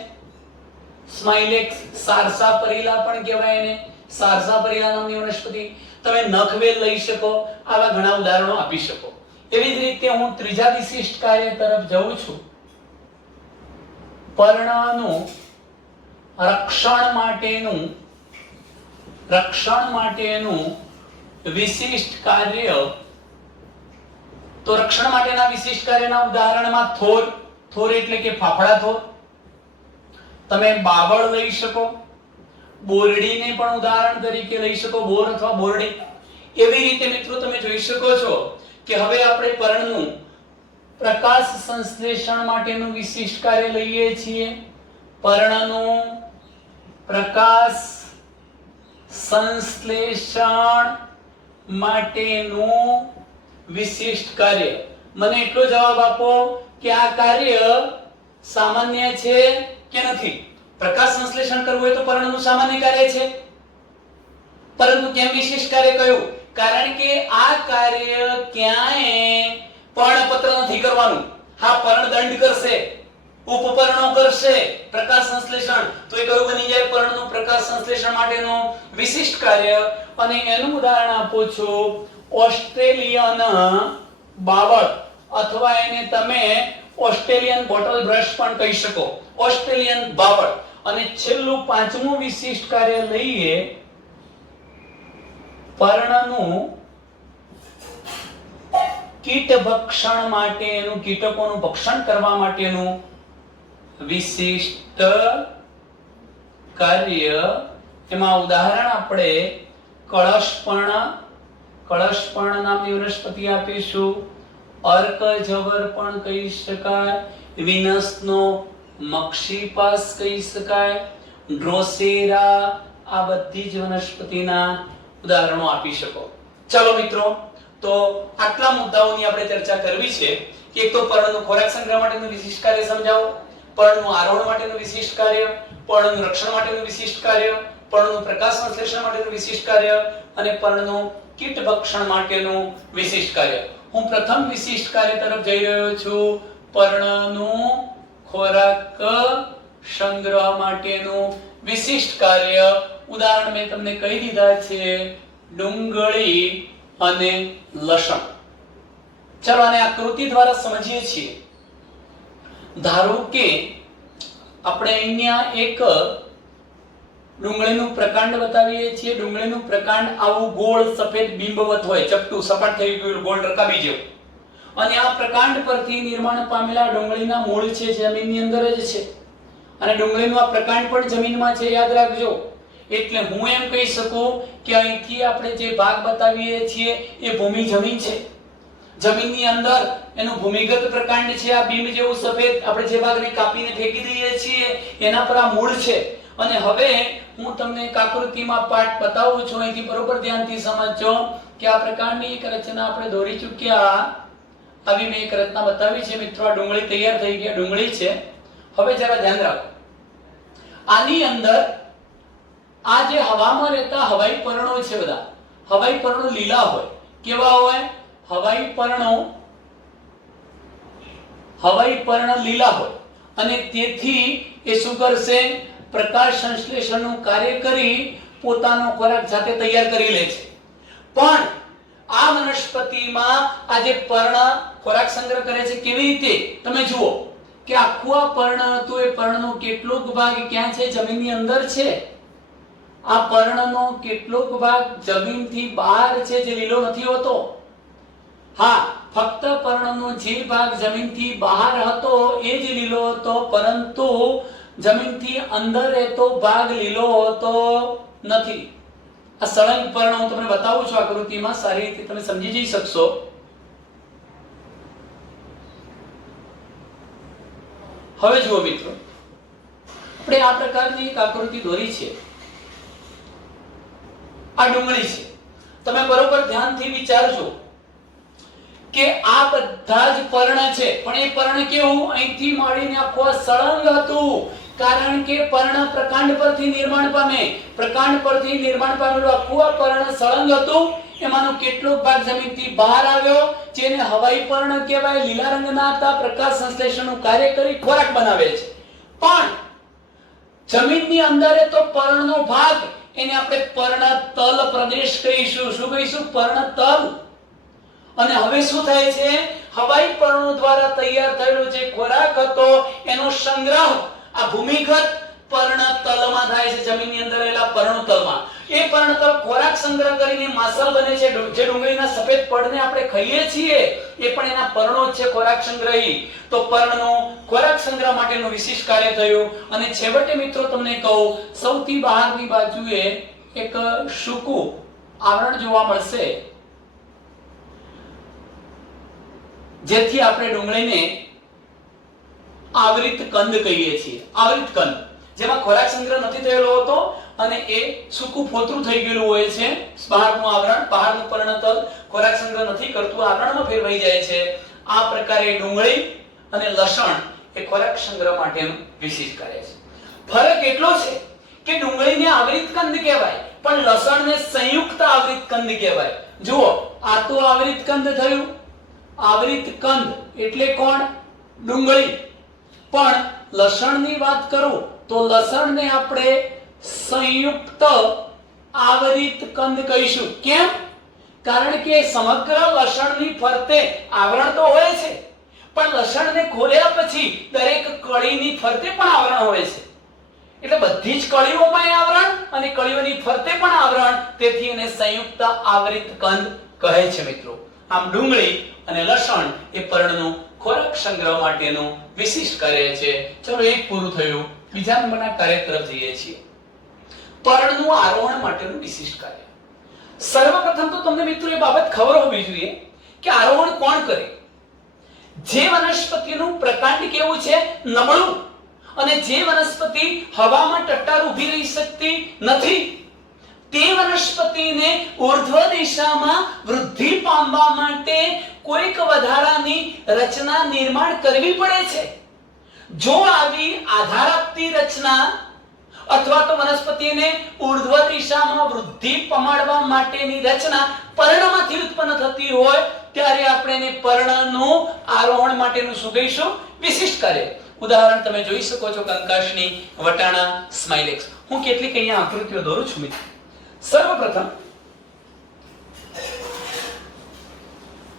સ્માઇલેક્સ સારસાપરીલા પણ કહેવાય એને. સારસાપરીલા નામની વનસ્પતિ. તમે નખવેલ લઈ શકો. આવા ઘણા ઉદાહરણો આપી શકો. એવી જ રીતે હું ત્રીજા વિશિષ્ટ કાર્ય તરફ જઉં છું. પર્ણનું રક્ષણ માટેનું વિશિષ્ટ કાર્ય. તો રક્ષણ માટેના વિશિષ્ટ કાર્યના ઉદાહરણમાં થોર. થોર એટલે કે ફાફડા થોર. તમે બાવળ લઈ શકો. બોરડીને પણ ઉદાહરણ તરીકે લઈ શકો, બોર અથવા બોરડી. એવી રીતે મિત્રો તમે જોઈ શકો છો કે હવે આપણે પર્ણનું પ્રકાશ સંશ્લેષણ માટેનું વિશિષ્ટ કાર્ય લઈએ છીએ. પર્ણનું પ્રકાશ સંશ્લેષણ માટેનું વિશિષ્ટ કાર્ય. મને એટલો જવાબ આપો કે આ કાર્ય સામાન્ય છે કે નથી? પ્રકાશ સંશ્લેષણ કરવું હોય તો પર્ણનું સામાન્ય કાર્ય છે, પરંતુ કેમ વિશિષ્ટ કાર્ય કહ્યું? કારણ કે આ કાર્ય ક્યાંય પર્ણપત્ર નથી કરવાનું. હા, પર્ણદંડ કરશે, ઉપપર્ણો કરશે પ્રકાશ સંશ્લેષણ. તો એ કયું બની જાય? પર્ણનું પ્રકાશ સંશ્લેષણ માટેનું વિશિષ્ટ કાર્ય. અને એનું ઉદાહરણ આપું છું, ઓસ્ટ્રેલિયન બાવળ, અથવા એને તમે ઓસ્ટ્રેલિયન બોટલ બ્રશ પણ કહી શકો. ઓસ્ટ્રેલિયન બાવળ. અને છેલ્લું પાંચમું વિશિષ્ટ કાર્ય લઈએ, પર્ણનું કીટ ભક્ષણ માટેનું, કીટકોનું ભક્ષણ કરવા માટેનું વિશિષ્ટ કાર્ય. એમાં ઉદાહરણ આપણે કળશપર્ણ નામની વનસ્પતિ આપીશું, અર્કજવર પણ કહી શકાય, વિનસનો મક્ષીપાસ કહી શકાય, ડ્રોસેરા, આ બધી જ વનસ્પતિના ઉદાહરણો આપી શકો. ચલો મિત્રો, તો આટલા મુદ્દાઓની આપણે ચર્ચા કરવી છે કે એક તો પર્ણનું ખોરાક સંગ્રહ માટેનું વિશિષ્ટ કાર્ય સમજાવો, પર્ણનું આરોહણ માટેનું વિશિષ્ટ કાર્ય, પર્ણનું રક્ષણ માટેનું વિશિષ્ટ કાર્ય, પર્ણનું પ્રકાશ સંશ્લેષણ માટેનું વિશિષ્ટ કાર્ય અને પર્ણનું કીટ ભક્ષણ માટેનું વિશિષ્ટ કાર્ય. હું પ્રથમ વિશિષ્ટ કાર્ય તરફ જઈ રહ્યો છું. પર્ણનું ખોરાક સંગ્રહ માટેનું વિશિષ્ટ કાર્ય. ઉદાહરણ મેં તમને કહી દીધા છે, ડુંગળી અને લસણ. ચાલો આને આકૃતિ દ્વારા સમજીએ છીએ. ધારો કે આપણે અહીંયા એક ડુંગળીનું પ્રકાંડ બતાવીએ છીએ. ડુંગળીનું પ્રકાંડ આવું ગોળ સફેદ બિંબવત હોય, ચપટું સપાટ થઈ ગયું, ગોળ રકાબી જેવું. અને આ પ્રકાંડ પરથી નિર્માણ પામેલા ડુંગળીના મૂળ છે જમીનની અંદર જ છે, અને ડુંગળીનું આ પ્રકાંડ પણ જમીનમાં છે, યાદ રાખજો. એટલે હું એમ કહી શકું કે અહીંથી આપણે જે ભાગ બતાવીએ છીએ એ ભૂમિ જમીન છે. જમીનની અંદર એનું ભૂમિગત પ્રકાંડ છે, આ બિંબ જેવું સફેદ. આપણે જે ભાગને કાપીને ફેંકી દઈએ છીએ એના પર આ મૂળ છે. અને હવે હું તમને એક આકૃતિમાં પાઠ બતાવું છું, અહીંથી બરોબર ધ્યાનથી સમજજો કે આ પ્રકારની એક રચના આપણે દોરી ચૂક્યા. આવી મેં એક રચના બતાવી છે મિત્રો. આ ડુંગળી તૈયાર થઈ ગઈ, ડુંગળી છે. હવે જરા ધ્યાન રાખો, આની અંદર આ જે હવામાં રહેતા હવાઈ પર્ણો છે, બધા હવાઈ પર્ણો લીલા હોય. કેવા હોય? હવાઈ પર્ણ લીલા હોય. અને તેથી એ શું કરશે? પ્રકાશ સંશ્લેષણનું કાર્ય કરી પોતાનો ખોરાક જાતે તૈયાર કરી લે છે. પણ આ વનસ્પતિમાં આ જે પર્ણ ખોરાક સંગ્રહ કરે છે કેવી રીતે? તમે જુઓ કે આખું આ પર્ણ હતું, એ પર્ણનો કેટલોક ભાગ ક્યાં છે? જમીનની અંદર છે. આ પર્ણનો કેટલોક ભાગ જમીનથી બહાર છે, જે લીલો નથી હોતો. હા, ફક્ત પર્ણનો જે ભાગ જમીનથી બહાર હતો એ જ લીલો હતો, પરંતુ જમીનથી અંદર રહેતો ભાગ લીલો હોતો નથી. આ સળંગ પર્ણ હું તમને બતાવું છું આકૃતિમાં, સારી રીતે તમે સમજી જઈ શકશો. હવે જુઓ મિત્રો, આપણે આ પ્રકારની એક આકૃતિ દોરી છે. આ ડુંગળી છે. તમે બરોબર ધ્યાનથી વિચારજો કે આ બધા જ પર્ણ છે, પણ એ પર્ણ કેવું? અહીંથી માંડીને આખું સળંગ હતું. કારણ કે પર્ણ પ્રકાંડ પરથી નિર્માણ પામે. પ્રકાંડ પરથી નિર્માણ પામેલું આખું આ પર્ણ સળંગ હતું. એમાંનો કેટલોક ભાગ જમીનથી બહાર આવ્યો, જેને હવાઈ પર્ણ કહેવાય. લીલા રંગના હતા, પ્રકાશ સંશ્લેષણનું કાર્ય કરી ખોરાક બનાવે છે. પણ જમીનની અંદર તો પર્ણનો ભાગ, એને આપણે પર્ણતલ પ્રદેશ કહીશું. શું કહીશું? પર્ણતલ. અને હવે શું થાય છે? હવાઈ પર્ણો દ્વારા તૈયાર થયેલો જે ખોરાક હતો એનો સંગ્રહ આ ભૂમિગત પર્ણતલમાં થાય છે, જમીનની અંદર રહેલા પર્ણતલમાં. એ પર્ણતલ ખોરાક સંગ્રહ કરીને માસલ બને છે. જે ડુંગળીના સફેદ પડને આપણે ખાઈએ છીએ એ પણ એના પર્ણો જ છે, ખોરાક સંગ્રહી. તો પર્ણનો ખોરાક સંગ્રહ માટેનું વિશિષ્ટ કાર્ય થયું. અને છેવટે મિત્રો તમને કહું, સૌથી બહારની બાજુએ એક સૂકું આવરણ જોવા મળશે, જેથી આપણે ડુંગળીને આવૃત કંદ કહીએ છીએ. આવૃત કંદ, જેમાં ખોરાક સંગ્રહ નથી થયેલો હોતો અને એ સૂકું ફોતરું થઈ ગયેલું હોય છે. બહારનું આવરણ, બહારનું પર્ણતલ ખોરાક સંગ્રહ નથી કરતું, આવરણમાં ફેરવાઈ જાય છે. આ પ્રકારે ડુંગળી અને લસણ એ ખોરાક સંગ્રહ માટેનું વિશિષ્ટ કાર્ય છે. ફરક એટલો છે કે ડુંગળીને આવૃત કંદ કહેવાય, પણ લસણને સંયુક્ત આવૃત કંદ કહેવાય. જુઓ, આ તો આવૃત કંદ થયું. આવૃત કંદ એટલે કોણ? ડુંગળી. પણ લસણની વાત કરું તો લસણને આપણે સંયુક્ત આવૃત કંદ કહીશું. કેમ? કારણ કે સમગ્ર લસણની ફરતે આવરણ તો હોય છે, પણ લસણને ખોલ્યા પછી દરેક કળીની ફરતે પણ આવરણ હોય છે. એટલે બધી જ કળીઓમાં આવરણ અને કળીઓની ફરતે પણ આવરણ, તેથી એને સંયુક્ત આવૃત કંદ કહે છે મિત્રો. આમ ડુંગળી અને લસણ એ પર્ણનું ખોરાક સંગ્રહ માટેનું વિશિષ્ટ કાર્ય છે. ચલો એક પૂરું થયું. બીજા નંબરના કાર્ય તરફ જઈએ છીએ. પર્ણનું આરોહણ માટેનું વિશિષ્ટ કાર્ય. સર્વપ્રથમ તો તમને મિત્રો એ બાબત ખબર હોવી જોઈએ કે આરોહણ કોણ કરે. જે વનસ્પતિનું પ્રકાંડ કેવું છે, નબળું, અને જે વનસ્પતિ હવામાં ટટ્ટાર ઊભી રહી શકતી નથી, તે વનસ્પતિને ઉર્ધ્વ દિશામાં વૃદ્ધિ પામવા માટે કોઈક વધારાની રચના નિર્માણ કરવી પડે છે. જો આવી આધાર આપતી રચના અથવા તો વનસ્પતિને ઉર્ધ્વ દિશામાં વૃદ્ધિ પમાડવા માટેની રચના પર્ણમાંથી ઉત્પન્ન થતી હોય ત્યારે આપણે એને પર્ણનું આરોહણ માટેનું શું કહીશું? વિશિષ્ટ કાર્ય. ઉદાહરણ તમે જોઈ શકો છો કંકાશની, વટાણા, સ્માઇલેક્સ. હું કેટલીક અહીંયા આકૃતિઓ દોરું છું મિત્રો. સર્વપ્રથમ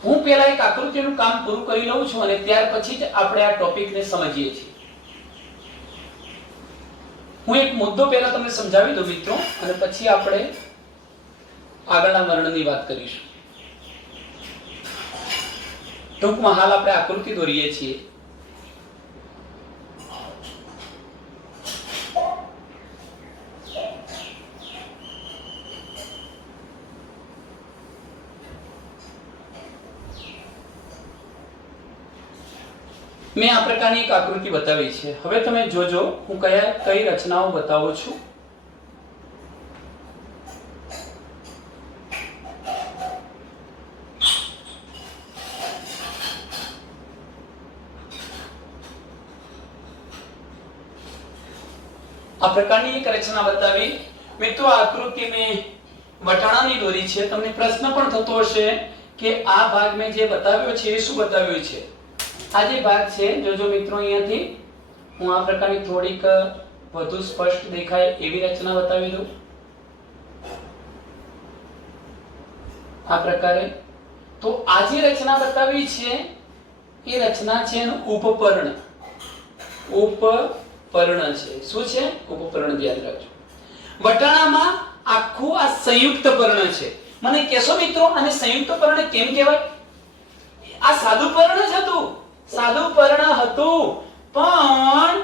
હું પહેલા એક આકૃતિનું કામ પૂરું કરી લઉં છું અને ત્યાર પછી જ આપણે આ ટોપિકને સમજીએ છીએ. હું એક મુદ્દો પહેલા તમને સમજાવી દઉં મિત્રો, અને પછી આપણે આગળના વર્ણનની વાત કરીશું. ટૂંકમાં હાલ આપણે આકૃતિ દોરીએ છીએ. મેં આ પ્રકારની એક આકૃતિ બતાવી છે. હવે તમે જોજો હું કઈ રચનાઓ બતાવું છું. આ પ્રકારની એક રચના બતાવી મિત્રો. આકૃતિ મેં વટાણાની દોરી છે. તમને પ્રશ્ન પણ થતો હશે કે આ ભાગ મેં જે બતાવ્યો છે એ શું બતાવ્યું છે. આ જે ભાગ છે, જોજો મિત્રો, અહીંયાથી હું આ પ્રકારની થોડીક વધુ સ્પષ્ટ દેખાય એવી રચના બતાવી દઉં. આ પ્રકારે. તો આ જે રચના બતાવી છે એ રચના છે એનું ઉપપર્ણ. ઉપપર્ણ છે. શું છે? ઉપપર્ણ. ધ્યાન રાખજો. વટાણામાં આખું આ સંયુક્ત પર્ણ છે. મને કહેશો મિત્રો આને સંયુક્ત પર્ણ કેમ કહેવાય? આ સાદું પર્ણ જ હતું. સાદું પર્ણ હતું, પણ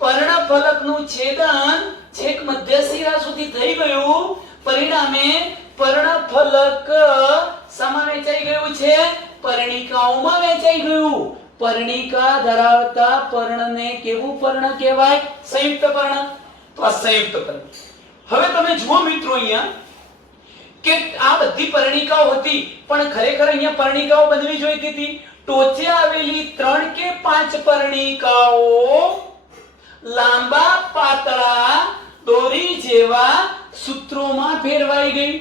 પર્ણફલકનું છેદન છેક મધ્ય શિરા સુધી થઈ ગયું. પરિણામે પર્ણફલક શામાં વહેંચાઈ ગયું છે? પર્ણિકાઓમાં વહેંચાઈ ગયું. પર્ણિકા ધરાવતા પર્ણને કેવું પર્ણ કહેવાય? સંયુક્ત પર્ણ. તો આ સંયુક્ત પર્ણ. હવે તમે જુઓ મિત્રો અહીંયા કે આ બધી પર્ણિકાઓ હતી, પણ ખરેખર અહીંયા પર્ણિકાઓ બનવી જોઈતી હતી. ટોચે આવેલી 3 કે 5 પર્ણિકાઓ લાંબા પાતળા દોરી જેવા સૂત્રોમાં ફેરવાઈ ગઈ.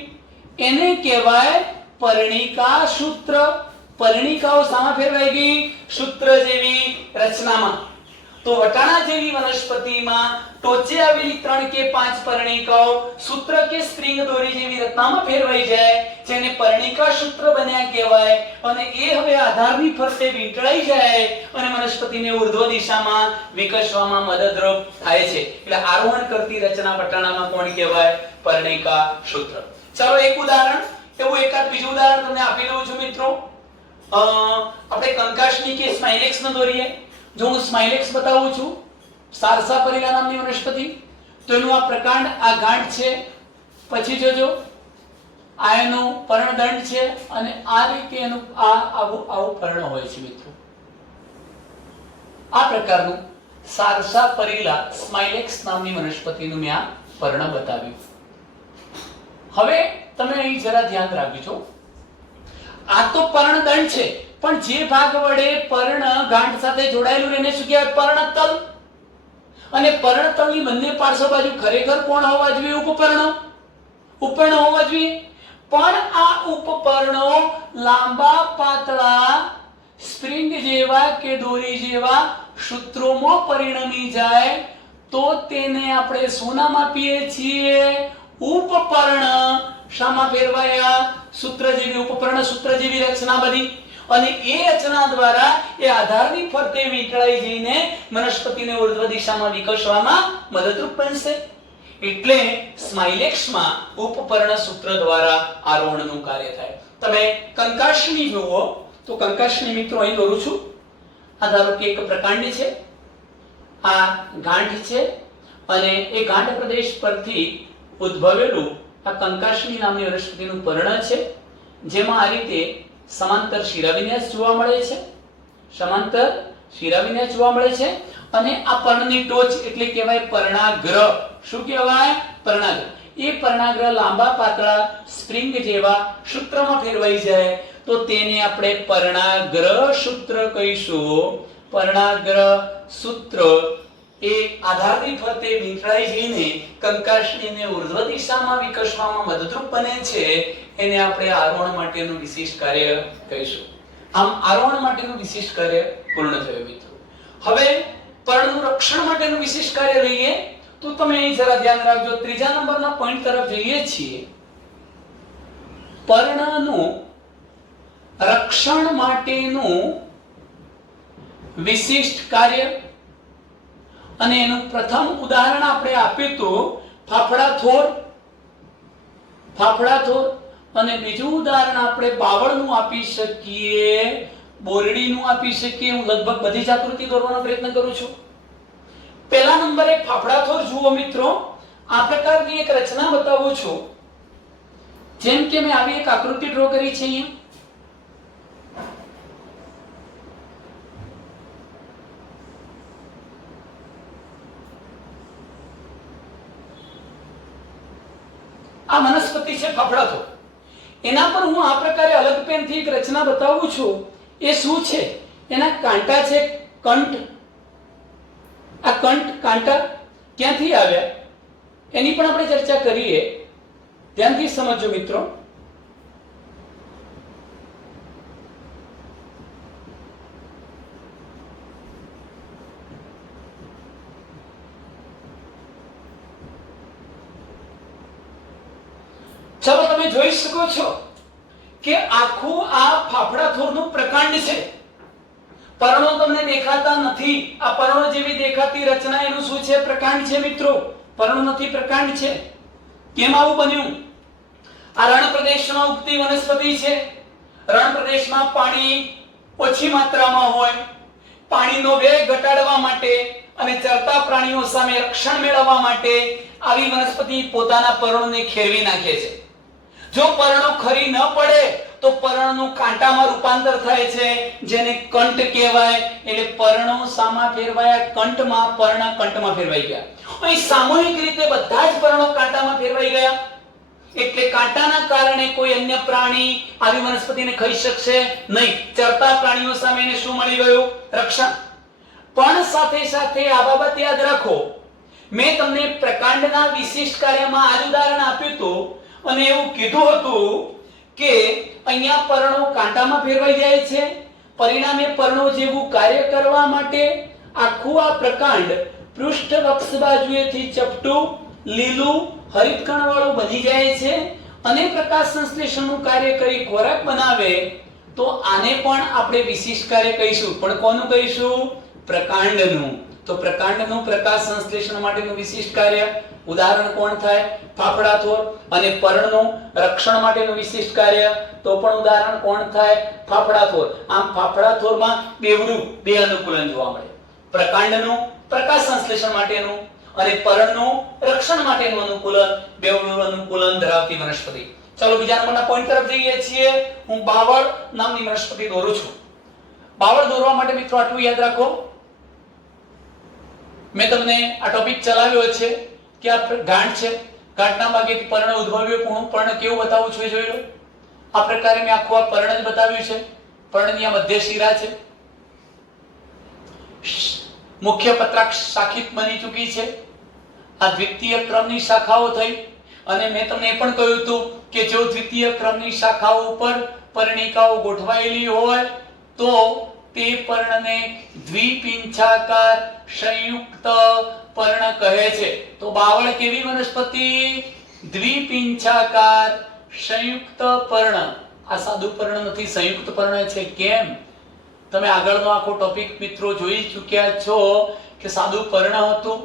એને કહેવાય પર્ણિકા સૂત્ર. પર્ણિકાઓ શામાં ફેરવાઈ ગઈ? સૂત્ર જેવી રચનામાં. તો વટાણા જેવી વનસ્પતિમાં ટોચે આવેલી 3 કે 5 પર્ણિકાઓ સૂત્ર કે સ્પ્રિંગ દોરી જેવી રચનામાં ફેરવાઈ જાય, જેને પર્ણિકા સૂત્ર બન્યા કહેવાય. અને એ હવે આધારની ફરતે વીંટળાઈ જાય અને વનસ્પતિને ઉર્ધ્વ દિશામાં વિકસવામાં મદદરૂપ થાય છે. એટલે આરોહણ કરતી રચના વટાણામાં કોણ કહેવાય? પર્ણિકા સૂત્ર. ચાલો એક ઉદાહરણ, એવું એકાદ બીજું ઉદાહરણ તમને આપી દઉં છું મિત્રો. આપણે કંકાશની કે સ્માઇલેક્સ ને દોરીએ. જો હું સ્માઇલેક્સ બતાવું છું, સારસા પરિલા નામની વનસ્પતિ, તો એનું આ પ્રકાંડ, આ ગાંઠ છે. પછી જોજો આ એનું પર્ણદંડ છે અને આ રીતે એનું આવું પર્ણ હોય છે મિત્રો. આ પ્રકારનું સારસા પરિલા સ્માઇલેક્સ નામની વનસ્પતિનું મેં આ પર્ણ બતાવ્યું. હવે તમે અહીં જરા ધ્યાન રાખજો. આ તો પર્ણદંડ છે, પણ જે ભાગ વડે પર્ણ ગાંઠ સાથે જોડાયેલું એને શું કહેવાય? પર્ણતલ. અને પર્ણતલની બંને પાર્શ્વ બાજુ ખરેખર કોણ હોવા જોઈએ? ઉપપર્ણો. ઉપપર્ણ હોવા જોઈએ. પણ આ ઉપપર્ણો લાંબા પાતળા સ્પ્રિંગ જેવા કે દોરી જેવા સૂત્રોમાં પરિણમી જાય તો તેને આપણે શું નામ આપીએ છીએ? ઉપપર્ણ. શામાં ફેરવાયા? સૂત્ર જેવી. ઉપપર્ણ સૂત્ર જેવી રચના બની અને એ રચના દ્વારા એ આધારની ફરતે વીંટળાઈ જઈને વનસ્પતિને ઉર્ધ્વ દિશામાં વિકસવામાં મદદરૂપ બનશે. એટલે સ્માઇલેક્સમાં ઉપપર્ણ સૂત્ર દ્વારા આરોહણનું કાર્ય થાય. તમે કંકાશની જુઓ તો કંકાશની મિત્રો અહીં દોરું છું. આ ધારો કે એક પ્રકાંડ છે, આ ગાંઠ છે, અને એ ગાંઠ પ્રદેશ પરથી ઉદ્ભવેલું આ કંકાશની નામની વનસ્પતિનું પર્ણ છે, જેમાં આ રીતે સમાંતર શિરાવિન્યાસ જોવા મળે છે. સમાંતર શિરાવિન્યાસ જોવા મળે છે, અને આ પર્ણની ટોચ એટલે કહેવાય પર્ણાગ્ર. શું કહેવાય? પર્ણાગ્ર. એ પર્ણાગ્ર લાંબા પાતળા સ્પ્રિંગ જેવા સૂત્રમાં ફેરવાઈ જાય તો તેને આપણે પર્ણાગ્ર સૂત્ર કહીશું. પર્ણાગ્ર સૂત્ર એ આધારની ફરતે વીંટળાઈ જઈને કંકાશનીને ઉર્ધ્વ દિશામાં વિકસવામાં મદદરૂપ બને છે. એને આપણે આરોહણ માટેનું વિશિષ્ટ કાર્ય કહીશું. આમ આરોહણ માટેનું વિશિષ્ટ કાર્ય પૂર્ણ થયું મિત્રો. હવે પર્ણનું રક્ષણ માટેનું વિશિષ્ટ કાર્ય લઈએ તો તમે અહીં જરા ધ્યાન રાખજો. ત્રીજા નંબરના પોઈન્ટ તરફ જઈએ છીએ. પર્ણનું રક્ષણ માટેનું વિશિષ્ટ કાર્ય, અને એનું પ્રથમ ઉદાહરણ આપણે આપ્યું તો ફાફડા થોર. ફાફડા થોર. અને બીજું ઉદાહરણ આપણે બાવળનું આપી શકીએ, બોરડીનું આપી શકીએ. હું લગભગ બધી જ આકૃતિ દોરવાનો પ્રયત્ન કરું છું. પહેલા નંબરે ફાફડા થોર જુઓ મિત્રો. આ પ્રકારની એક રચના બતાવું છું. જેમ કે મેં આવી એક આકૃતિ ડ્રો કરી છે અહીંયા. આ વનસ્પતિ છે ફાફડા થોર. એના પર હું આ પ્રકારે અલગ પેનથી એક રચના બતાવું છું. એ શું છે? એના કાંટા છે, કંઠ. આ કંઠ કાંટા ક્યાંથી આવ્યા એની પણ આપણે ચર્ચા કરીએ. ધ્યાનથી સમજો મિત્રો. ચાલો, તમે જોઈ શકો છો કે આખું આ ફાફડા થોરનું પ્રકાંડ છે. પર્ણો તમને દેખાતા નથી. આ પર્ણો જેવી દેખાતી રચના એનું શું છે? પ્રકાંડ છે મિત્રો. પર્ણો નથી, પ્રકાંડ છે. કેમ આવું બન્યું? આ રણ પ્રદેશમાં ઉગતી વનસ્પતિ છે. રણ પ્રદેશમાં પાણી ઓછી માત્રામાં હોય. પાણીનો વ્યય ઘટાડવા માટે અને ચરતા પ્રાણીઓ સામે રક્ષણ મેળવવા માટે આવી વનસ્પતિ પોતાના પર્ણોને ખેરવી નાખે છે. જો પર્ણો ખરી ન પડે તો પર્ણનું કાંટામાં રૂપાંતર થાય છે, જેને કંઠ કહેવાય. એટલે પર્ણો સામા ફેરવાયા કંઠમાં, પર્ણ કંઠમાં ફેરવાઈ ગયા. અહીં સામૂહિક રીતે બધા જ પર્ણો કાંટામાં ફેરવાઈ ગયા. એટલે કાંટાના કારણે કોઈ અન્ય પ્રાણી આવી વનસ્પતિને ખાઈ શકશે નહીં. ચરતા પ્રાણીઓ સામે એને શું મળી ગયું? રક્ષણ. પણ સાથે સાથે આ બાબત યાદ રાખો, મેં તમને પ્રકાંડના વિશિષ્ટ કાર્યમાં આ ઉદાહરણ આપ્યું હતું અને એવું કીધું હતું કે અહીંયા પર્ણો કાંટામાં ફેરવાઈ જાય છે. પરિણામે પર્ણો જેવું કાર્ય કરવા માટે આખું આ પ્રકાંડ પૃષ્ઠ વક્ષ બાજુએથી ચપટું, લીલું, હરિતકણ વાળું બની જાય છે અને પ્રકાશ સંશ્લેષણનું કાર્ય કરી ખોરાક બનાવે. તો આને પણ આપણે વિશિષ્ટ કાર્ય કહીશું. પણ કોનું કહીશું? પ્રકાંડનું. તો પ્રકાંડનું પ્રકાશ સંશ્લેષણ માટેનું વિશિષ્ટ કાર્ય ઉદાહરણ કોણ થાય? ફાફડા થોર. અને પર્ણનું રક્ષણ માટેનું વિશિષ્ટ કાર્ય તો પણ ઉદાહરણ કોણ થાય? ફાફડા થોર. આમ ફાફડા થોરમાં બેવડું બે અનુકૂલન જોવા મળે. પ્રકાંડનું પ્રકાશ સંશ્લેષણ માટેનું અને પર્ણનું રક્ષણ માટેનું અનુકૂલન, બેવડું અનુકૂલન ધરાવતી વનસ્પતિ. ચાલો બીજા નંબરના પોઈન્ટ તરફ જઈએ છીએ. હું બાવળ નામની વનસ્પતિ દોરું છું. બાવળ દોરવા માટે મિત્રો આટલું યાદ રાખો, મેં તમને આ ટોપિક ચલાવ્યો છે કે આ ગાંઠ છે. ગાંઠના ભાગેથી પર્ણ ઉદ્ભવ્યું. હું પર્ણ કેવું બતાવું છું એ જોઈ લો. આ પ્રકારે મેં આખું આ પર્ણ જ બતાવ્યું છે. પર્ણની આ મધ્ય શિરા છે. મુખ્ય પત્રાક્ષ શાખિત બની ચૂકી છે. આ દ્વિતીય ક્રમની શાખાઓ થઈ. અને મેં તમને એ પણ કહ્યું હતું કે જો દ્વિતીય ક્રમની શાખાઓ ઉપર પર્ણિકાઓ ગોઠવાયેલી હોય તો તે પર્ણને દ્વિપિંછાકાર સંયુક્ત પર્ણ કહે છે. તો બાવળ કેવી વનસ્પતિ? દ્વિપિંછાકાર સંયુક્ત પર્ણ. આ સાદું પર્ણ નથી, સંયુક્ત પર્ણ છે. કેમ? તમે આગળનો આખો ટોપિક મિત્રો જોઈ ચૂક્યા છો કે સાદું પર્ણ હતું,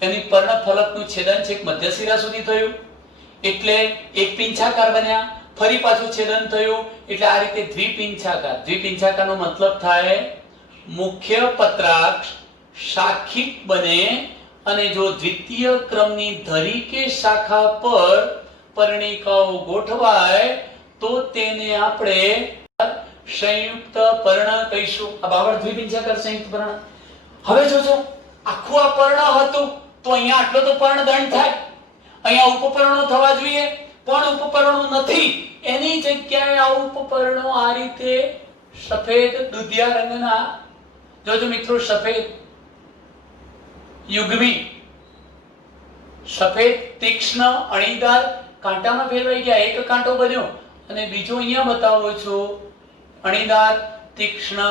એની પર્ણ ફલકનું છેદન છેક મધ્ય શિરા સુધી થયું એટલે એક પિંછાકાર બન્યા. ફરી પાછું છેદન થયું એટલે આ રીતે દ્વિપિંછાકાર. દ્વિપિંછાકારનો મતલબ થાય મુખ્ય પત્રાક્ષ શાખિત બને અને જો દ્વિતીય ક્રમની ધરી કે શાખા પર પર્ણિકાઓ ગોઠવાય તો તેને આપણે સંયુક્ત પર્ણ કહીશું. આ બાવળ દ્વિપિંછાકાર સંયુક્ત પર્ણ. હવે જોજો આખું આ પર્ણ હતું તો અહીંયા આટલો તો પર્ણ દંડ થાય, અહીંયા ઉપપર્ણો થવા જોઈએ પણ ઉપપર્ણો નથી. એની જગ્યાએ આ ઉપપર્ણો આ રીતે સફેદ દુધિયા રંગના, જોજો મિત્રો, સફેદ યુગ્મી, સફેદ તીક્ષ્ણ અણીદાર કાંટામાં ફેરવાઈ ગયા. એક કાંટો બન્યો અને બીજો અહીંયા બતાવો છો અણીદાર તીક્ષ્ણ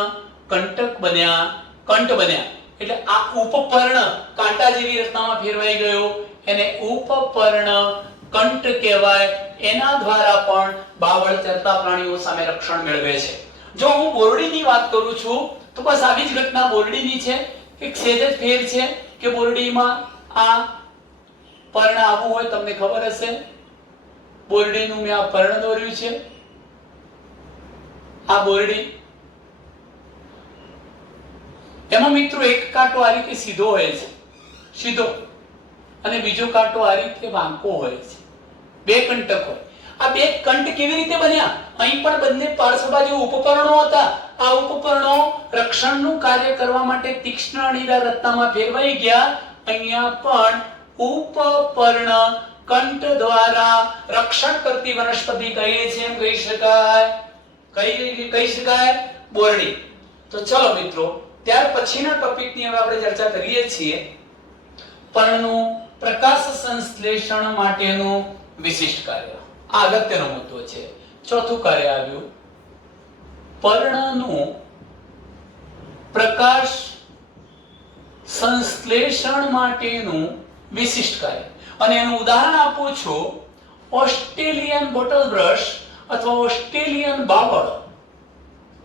કંટક બન્યા, કંઠ બન્યા. એટલે આ ઉપપર્ણ કાંટા જેવી રચનામાં ફેરવાઈ ગયો, એને ઉપપર્ણ કંઠ કહેવાય. એના દ્વારા પણ બાવળ ચરતા પ્રાણીઓ સામે રક્ષણ મેળવે છે. જો હું બોરડીની વાત કરું છું તો બસ આવી જ ઘટના બોરડીની છે. એક સહેજ જ ફેર છે કે બોરડીમાં આ પર્ણ આવું હોય, તમને ખબર હશે. બોરડીનું મેં આ પર્ણ દોર્યું છે. આ બોરડી, એમાં મિત્રો એક કાંટો આ રીતે સીધો હોય છે, સીધો, અને બીજો કાંટો આ રીતે વાંકો હોય છે. બે કંટક હોય. આ બે કંઠ કેવી રીતે બન્યા? અહીં પણ બંને પાર્શ્વ બાજુ ઉપપર્ણો હતા. આ ઉપપર્ણો રક્ષણનું કાર્ય કરવા માટે તીક્ષ્ણ અણીદાર રચનામાં ફેરવાઈ ગયા. અહીંયા પણ ઉપપર્ણ કંઠ દ્વારા રક્ષણ કરતી વનસ્પતિ કહીએ છીએ, એમ કહી શકાય. કહી શકાય બોરડી. તો ચલો મિત્રો, ત્યાર પછીના ટોપિકની હવે આપણે ચર્ચા કરીએ છીએ પર્ણનું પ્રકાશ સંશ્લેષણ માટેનું વિશિષ્ટ કાર્ય. આ અગત્યનો મુદ્દો છે. ચોથું કાર્ય આવ્યું પર્ણનું પ્રકાશ સંશ્લેષણ માટેનું વિશિષ્ટ કાર્ય. અને એનું ઉદાહરણ આપું છું ઓસ્ટ્રેલિયન બોટલ બ્રશ અથવા ઓસ્ટ્રેલિયન બાવળ.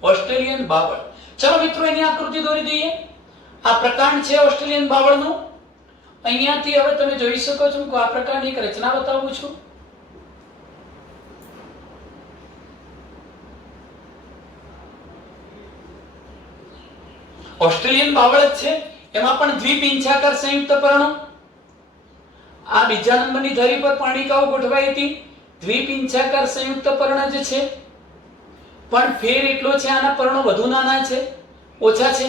ઓસ્ટ્રેલિયન બાવળ. ચલો મિત્રો, એની આકૃતિ દોરી દઈએ. આ પ્રકાંડ છે ઓસ્ટ્રેલિયન બાવળનું. અહીંયાથી હવે તમે જોઈ શકો છો કે આ પ્રકારની એક રચના બતાવું છું. ઓસ્ટ્રેલિયન બાવળ છે, એમાં પણ દ્વિપિંછાકાર સંયુક્ત પર્ણો. આ બીજા નંબરની ધરી પર પર્ણિકાઓ ગોઠવાઈ હતી. દ્વિપિંછાકાર સંયુક્ત પર્ણ જ છે, પણ ફેર એટલો છે, આના પર્ણો વધુ નાના છે, ઓછા છે.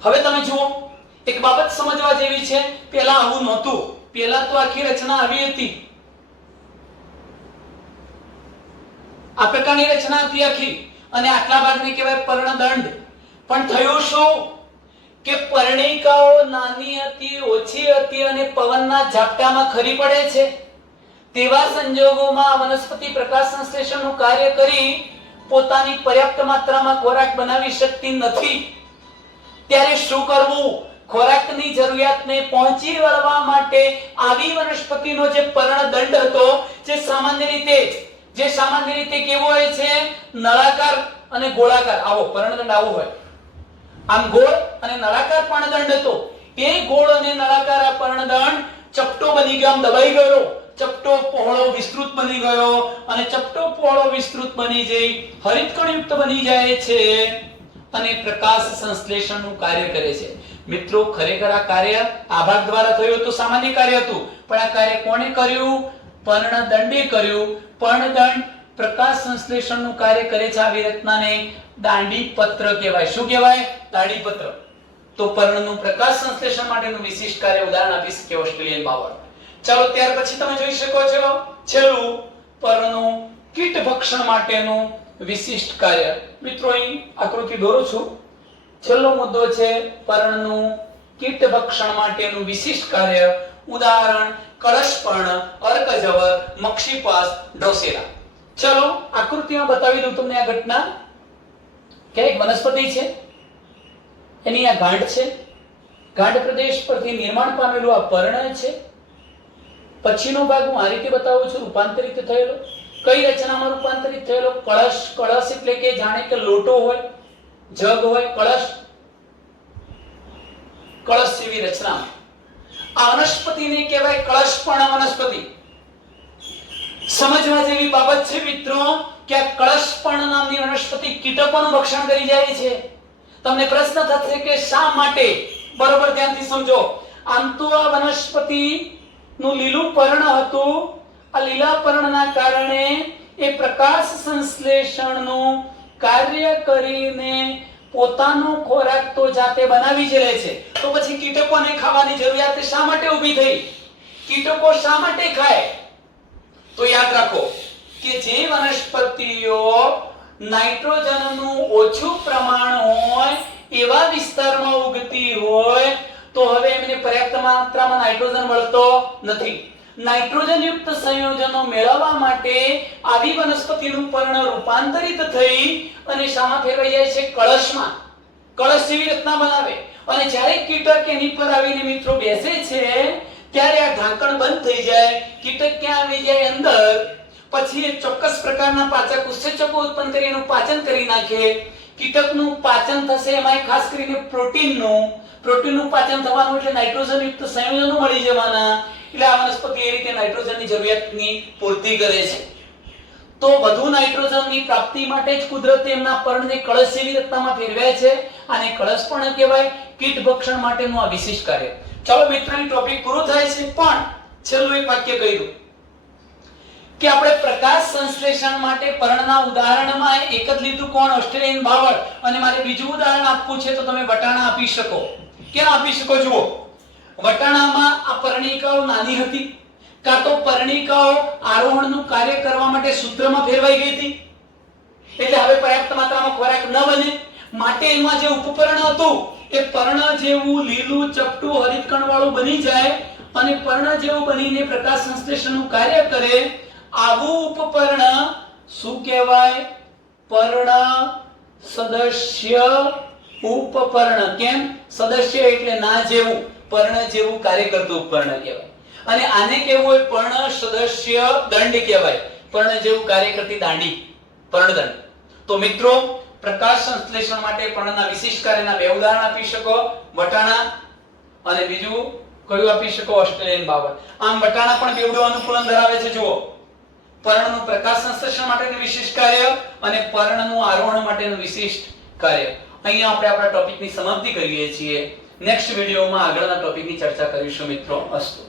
હવે તમે જુઓ, એક બાબત સમજવા જેવી છે. પહેલા આવું નહોતું. પહેલા તો આખી રચના આવી હતી, આ પ્રકારની રચના હતી આખી, અને આટલા ભાગને કહેવાય પર્ણદંડ. પણ થયું શું કે પર્ણિકાઓ નાની હતી, ઓછી હતી અને પવનના ઝાપટામાં ખરી પડે છે. તેવા સંજોગોમાં વનસ્પતિ પ્રકાશ સંશ્લેષણનું કાર્ય કરી પોતાની પર્યાપ્ત માત્રામાં ખોરાક બનાવી શકતી નથી. ત્યારે શું કરવું? ખોરાકની જરૂરિયાતને પહોંચી વળવા માટે આવી વનસ્પતિનો જે પર્ણદંડ હતો, જે સામાન્ય રીતે કેવો હોય છે? નળાકાર અને ગોળાકાર. આવો પર્ણદંડ આવો હોય, આમ ગોળ અને નળાકાર પર્ણદંડ હતો. એ ગોળ અને નળાકાર આ પર્ણદંડ ચપટો બની ગયો, આમ દબાઈ ગયો. ચપટો પહોળો વિસ્તૃત બની ગયો, અને ચપટો પહોળો વિસ્તૃત બની જઈ હરિતકણયુક્ત બની જાય છે અને પ્રકાશ સંશ્લેષણનું કાર્ય કરે છે. મિત્રો, ખરેખર આ કાર્ય આ ભાગ દ્વારા થયું તો સામાન્ય કાર્ય હતું, પણ આ કાર્ય કોણે કર્યું? પર્ણદંડે કર્યું. પર્ણદંડ પ્રકાશ સંશ્લેષણનું કાર્ય કરે છે. આવી રચનાને દાંડીપત્ર કહેવાય. શું કહેવાય? દાંડીપત્ર. તો પર્ણનું પ્રકાશ સંશ્લેષણ માટેનું વિશિષ્ટ કાર્ય ઉદાહરણ આપી શકીએ ઓસ્ટ્રેલિયન બાવળ. ચાલો, ત્યાર પછી તમે જોઈ શકો છો છેલ્લું પર્ણનું કીટ ભક્ષણ માટેનું વિશિષ્ટ કાર્ય. મિત્રો, અહીં આકૃતિ દોરું છું. છેલ્લો મુદ્દો છે પર્ણનું કીટ ભક્ષણ માટેનું વિશિષ્ટ કાર્ય. ઉદાહરણ કળશપર્ણ, અર્કજવર, મક્ષીપાસ, ડ્રોસેરા. ચલો, આકૃતિમાં બતાવી દઉં તમને આ ઘટના. કે એક વનસ્પતિ છે, એની આ ગાંઠ છે. ગાંઠ પ્રદેશ પરથી નિર્માણ પામેલું આ પર્ણ છે. પછીનો ભાગ હું આ રીતે બતાવું છું, રૂપાંતરિત થયેલો. કઈ રચનામાં રૂપાંતરિત થયેલો? કળશ. કળશ એટલે કે જાણે કે લોટો હોય, જગ હોય, કળશ. કળશ જેવી રચના. આ વનસ્પતિને કહેવાય કળશપર્ણ વનસ્પતિ. સમજવા જેવી બાબત છે મિત્રો કે આ કળશપર્ણ નામની વનસ્પતિ કીટકોનું ભક્ષણ કરી જાય છે. તમને પ્રશ્ન થશે કે શા માટે? બરોબર ધ્યાનથી સમજો. આમ તો આ વનસ્પતિ નું લીલું પર્ણ હતું. આ લીલા પર્ણના કારણે એ પ્રકાશ સંશ્લેષણનું કાર્ય કરીને પોતાનો ખોરાક તો જાતે બનાવી જ લે છે. તો પછી કીટકોને ખાવાની જરૂરિયાત શા માટે ઊભી થઈ? કીટકો શા માટે ખાય? તો યાદ રાખો કે જે વનસ્પતિઓ નાઇટ્રોજનનું ઓછું પ્રમાણ હોય એવા વિસ્તારમાં ઉગતી હોય તો હવે એમને પર્યાપ્ત માત્રામાં નાઇટ્રોજન મળતો નથી. નાઇટ્રોજન યુક્ત સંયોજનો મેળવવા માટે આવી વનસ્પતિનું પર્ણ રૂપાંતરિત થઈ અને શામાં ફેરવાઈ જાય છે? કળશમાં. કળશ જેવી રચના બનાવે અને જ્યારે કીટક એની પર આવીને મિત્રો બેસે છે ત્યારે આ ઢાંકણ બંધ થઈ જાય. કીટક ક્યાં આવી જાય? અંદર. પછી એ ચોક્કસ પ્રકારના પાચક ઉત્સેચકો ઉત્પન્ન કરી એનું પાચન કરી નાખે. કીટકનું પાચન થશે, એમાં ખાસ કરીને પ્રોટીનનું પાચન થવાનું એટલે નાઇટ્રોજન યુક્ત સંયોજનો મળી જવાના. એટલે આ વનસ્પતિ એ રીતે નાઇટ્રોજનની જરૂરિયાતની પૂર્તિ કરે છે. તો વધુ નાઇટ્રોજનની પ્રાપ્તિ માટે જ કુદરતે એમના પર્ણને કળશ જેવી રચનામાં ફેરવ્યા છે. આને કળશપર્ણ કહેવાય. કીટ ભક્ષણ માટેનું આ વિશિષ્ટ કાર્ય. ચાલો મિત્રો, આ ટોપિક પૂરો થાય છે, પણ છેલ્લું એક વાક્ય કહી દઉં કે આપણે પ્રકાશ સંશ્લેષણ માટે પર્ણના ઉદાહરણમાં એક જ લીધું. કોણ? ઓસ્ટ્રેલિયન બાવળ. અને મારે બીજું ઉદાહરણ આપવું છે તો તમે વટાણા આપી શકો. કેમ આપી શકો? જુઓ, વટાણામાં આ પર્ણિકાઓ નાની હતી, કાં તો પર્ણિકાઓ આરોહણનું કાર્ય કરવા માટે સૂત્રમાં ફેરવાઈ ગઈ હતી, એટલે હવે પર્યાપ્ત માત્રામાં ખોરાક ન બને. માટે એમાં જે ઉપપર્ણ હતું એ પર્ણ જેવું લીલું ચપટું હરિતકણ વાળું બની જાય અને પર્ણ જેવું બનીને પ્રકાશ સંશ્લેષણનું કાર્ય કરે. આવું ઉપપર્ણ શું કહેવાય? પર્ણ સદસ્ય ઉપપર્ણ. કેમ? સદસ્ય એટલે ના જેવું, પર્ણ જેવું કાર્ય કરતું ઉપપર્ણ કહેવાય. અને આને કેવું હોય? પર્ણ સદસ્ય દંડ કહેવાય. પર્ણ જેવું કાર્ય કરતી દાંડી, પર્ણદંડ. તો મિત્રો, પ્રકાશ સંશ્લેષણ માટે પર્ણના વિશિષ્ટ કાર્યના બે ઉદાહરણ આપી શકો. વટાણા અને બીજું કયું આપી શકો? ઓસ્ટ્રેલિયન બાવળ. આમ વટાણા પણ બેવડું અનુકૂલન ધરાવે છે. જુઓ, પર્ણનું પ્રકાશ સંશ્લેષણ માટેનું વિશિષ્ટ કાર્ય અને પર્ણનું આરોહણ માટેનું વિશિષ્ટ કાર્ય. અહીંયા આપણે આપણા ટોપિકની સમાપ્તિ કરીએ છીએ. નેક્સ્ટ વિડિયોમાં આગળના ટોપિકની ચર્ચા કરીશું મિત્રો. અસ્તુ.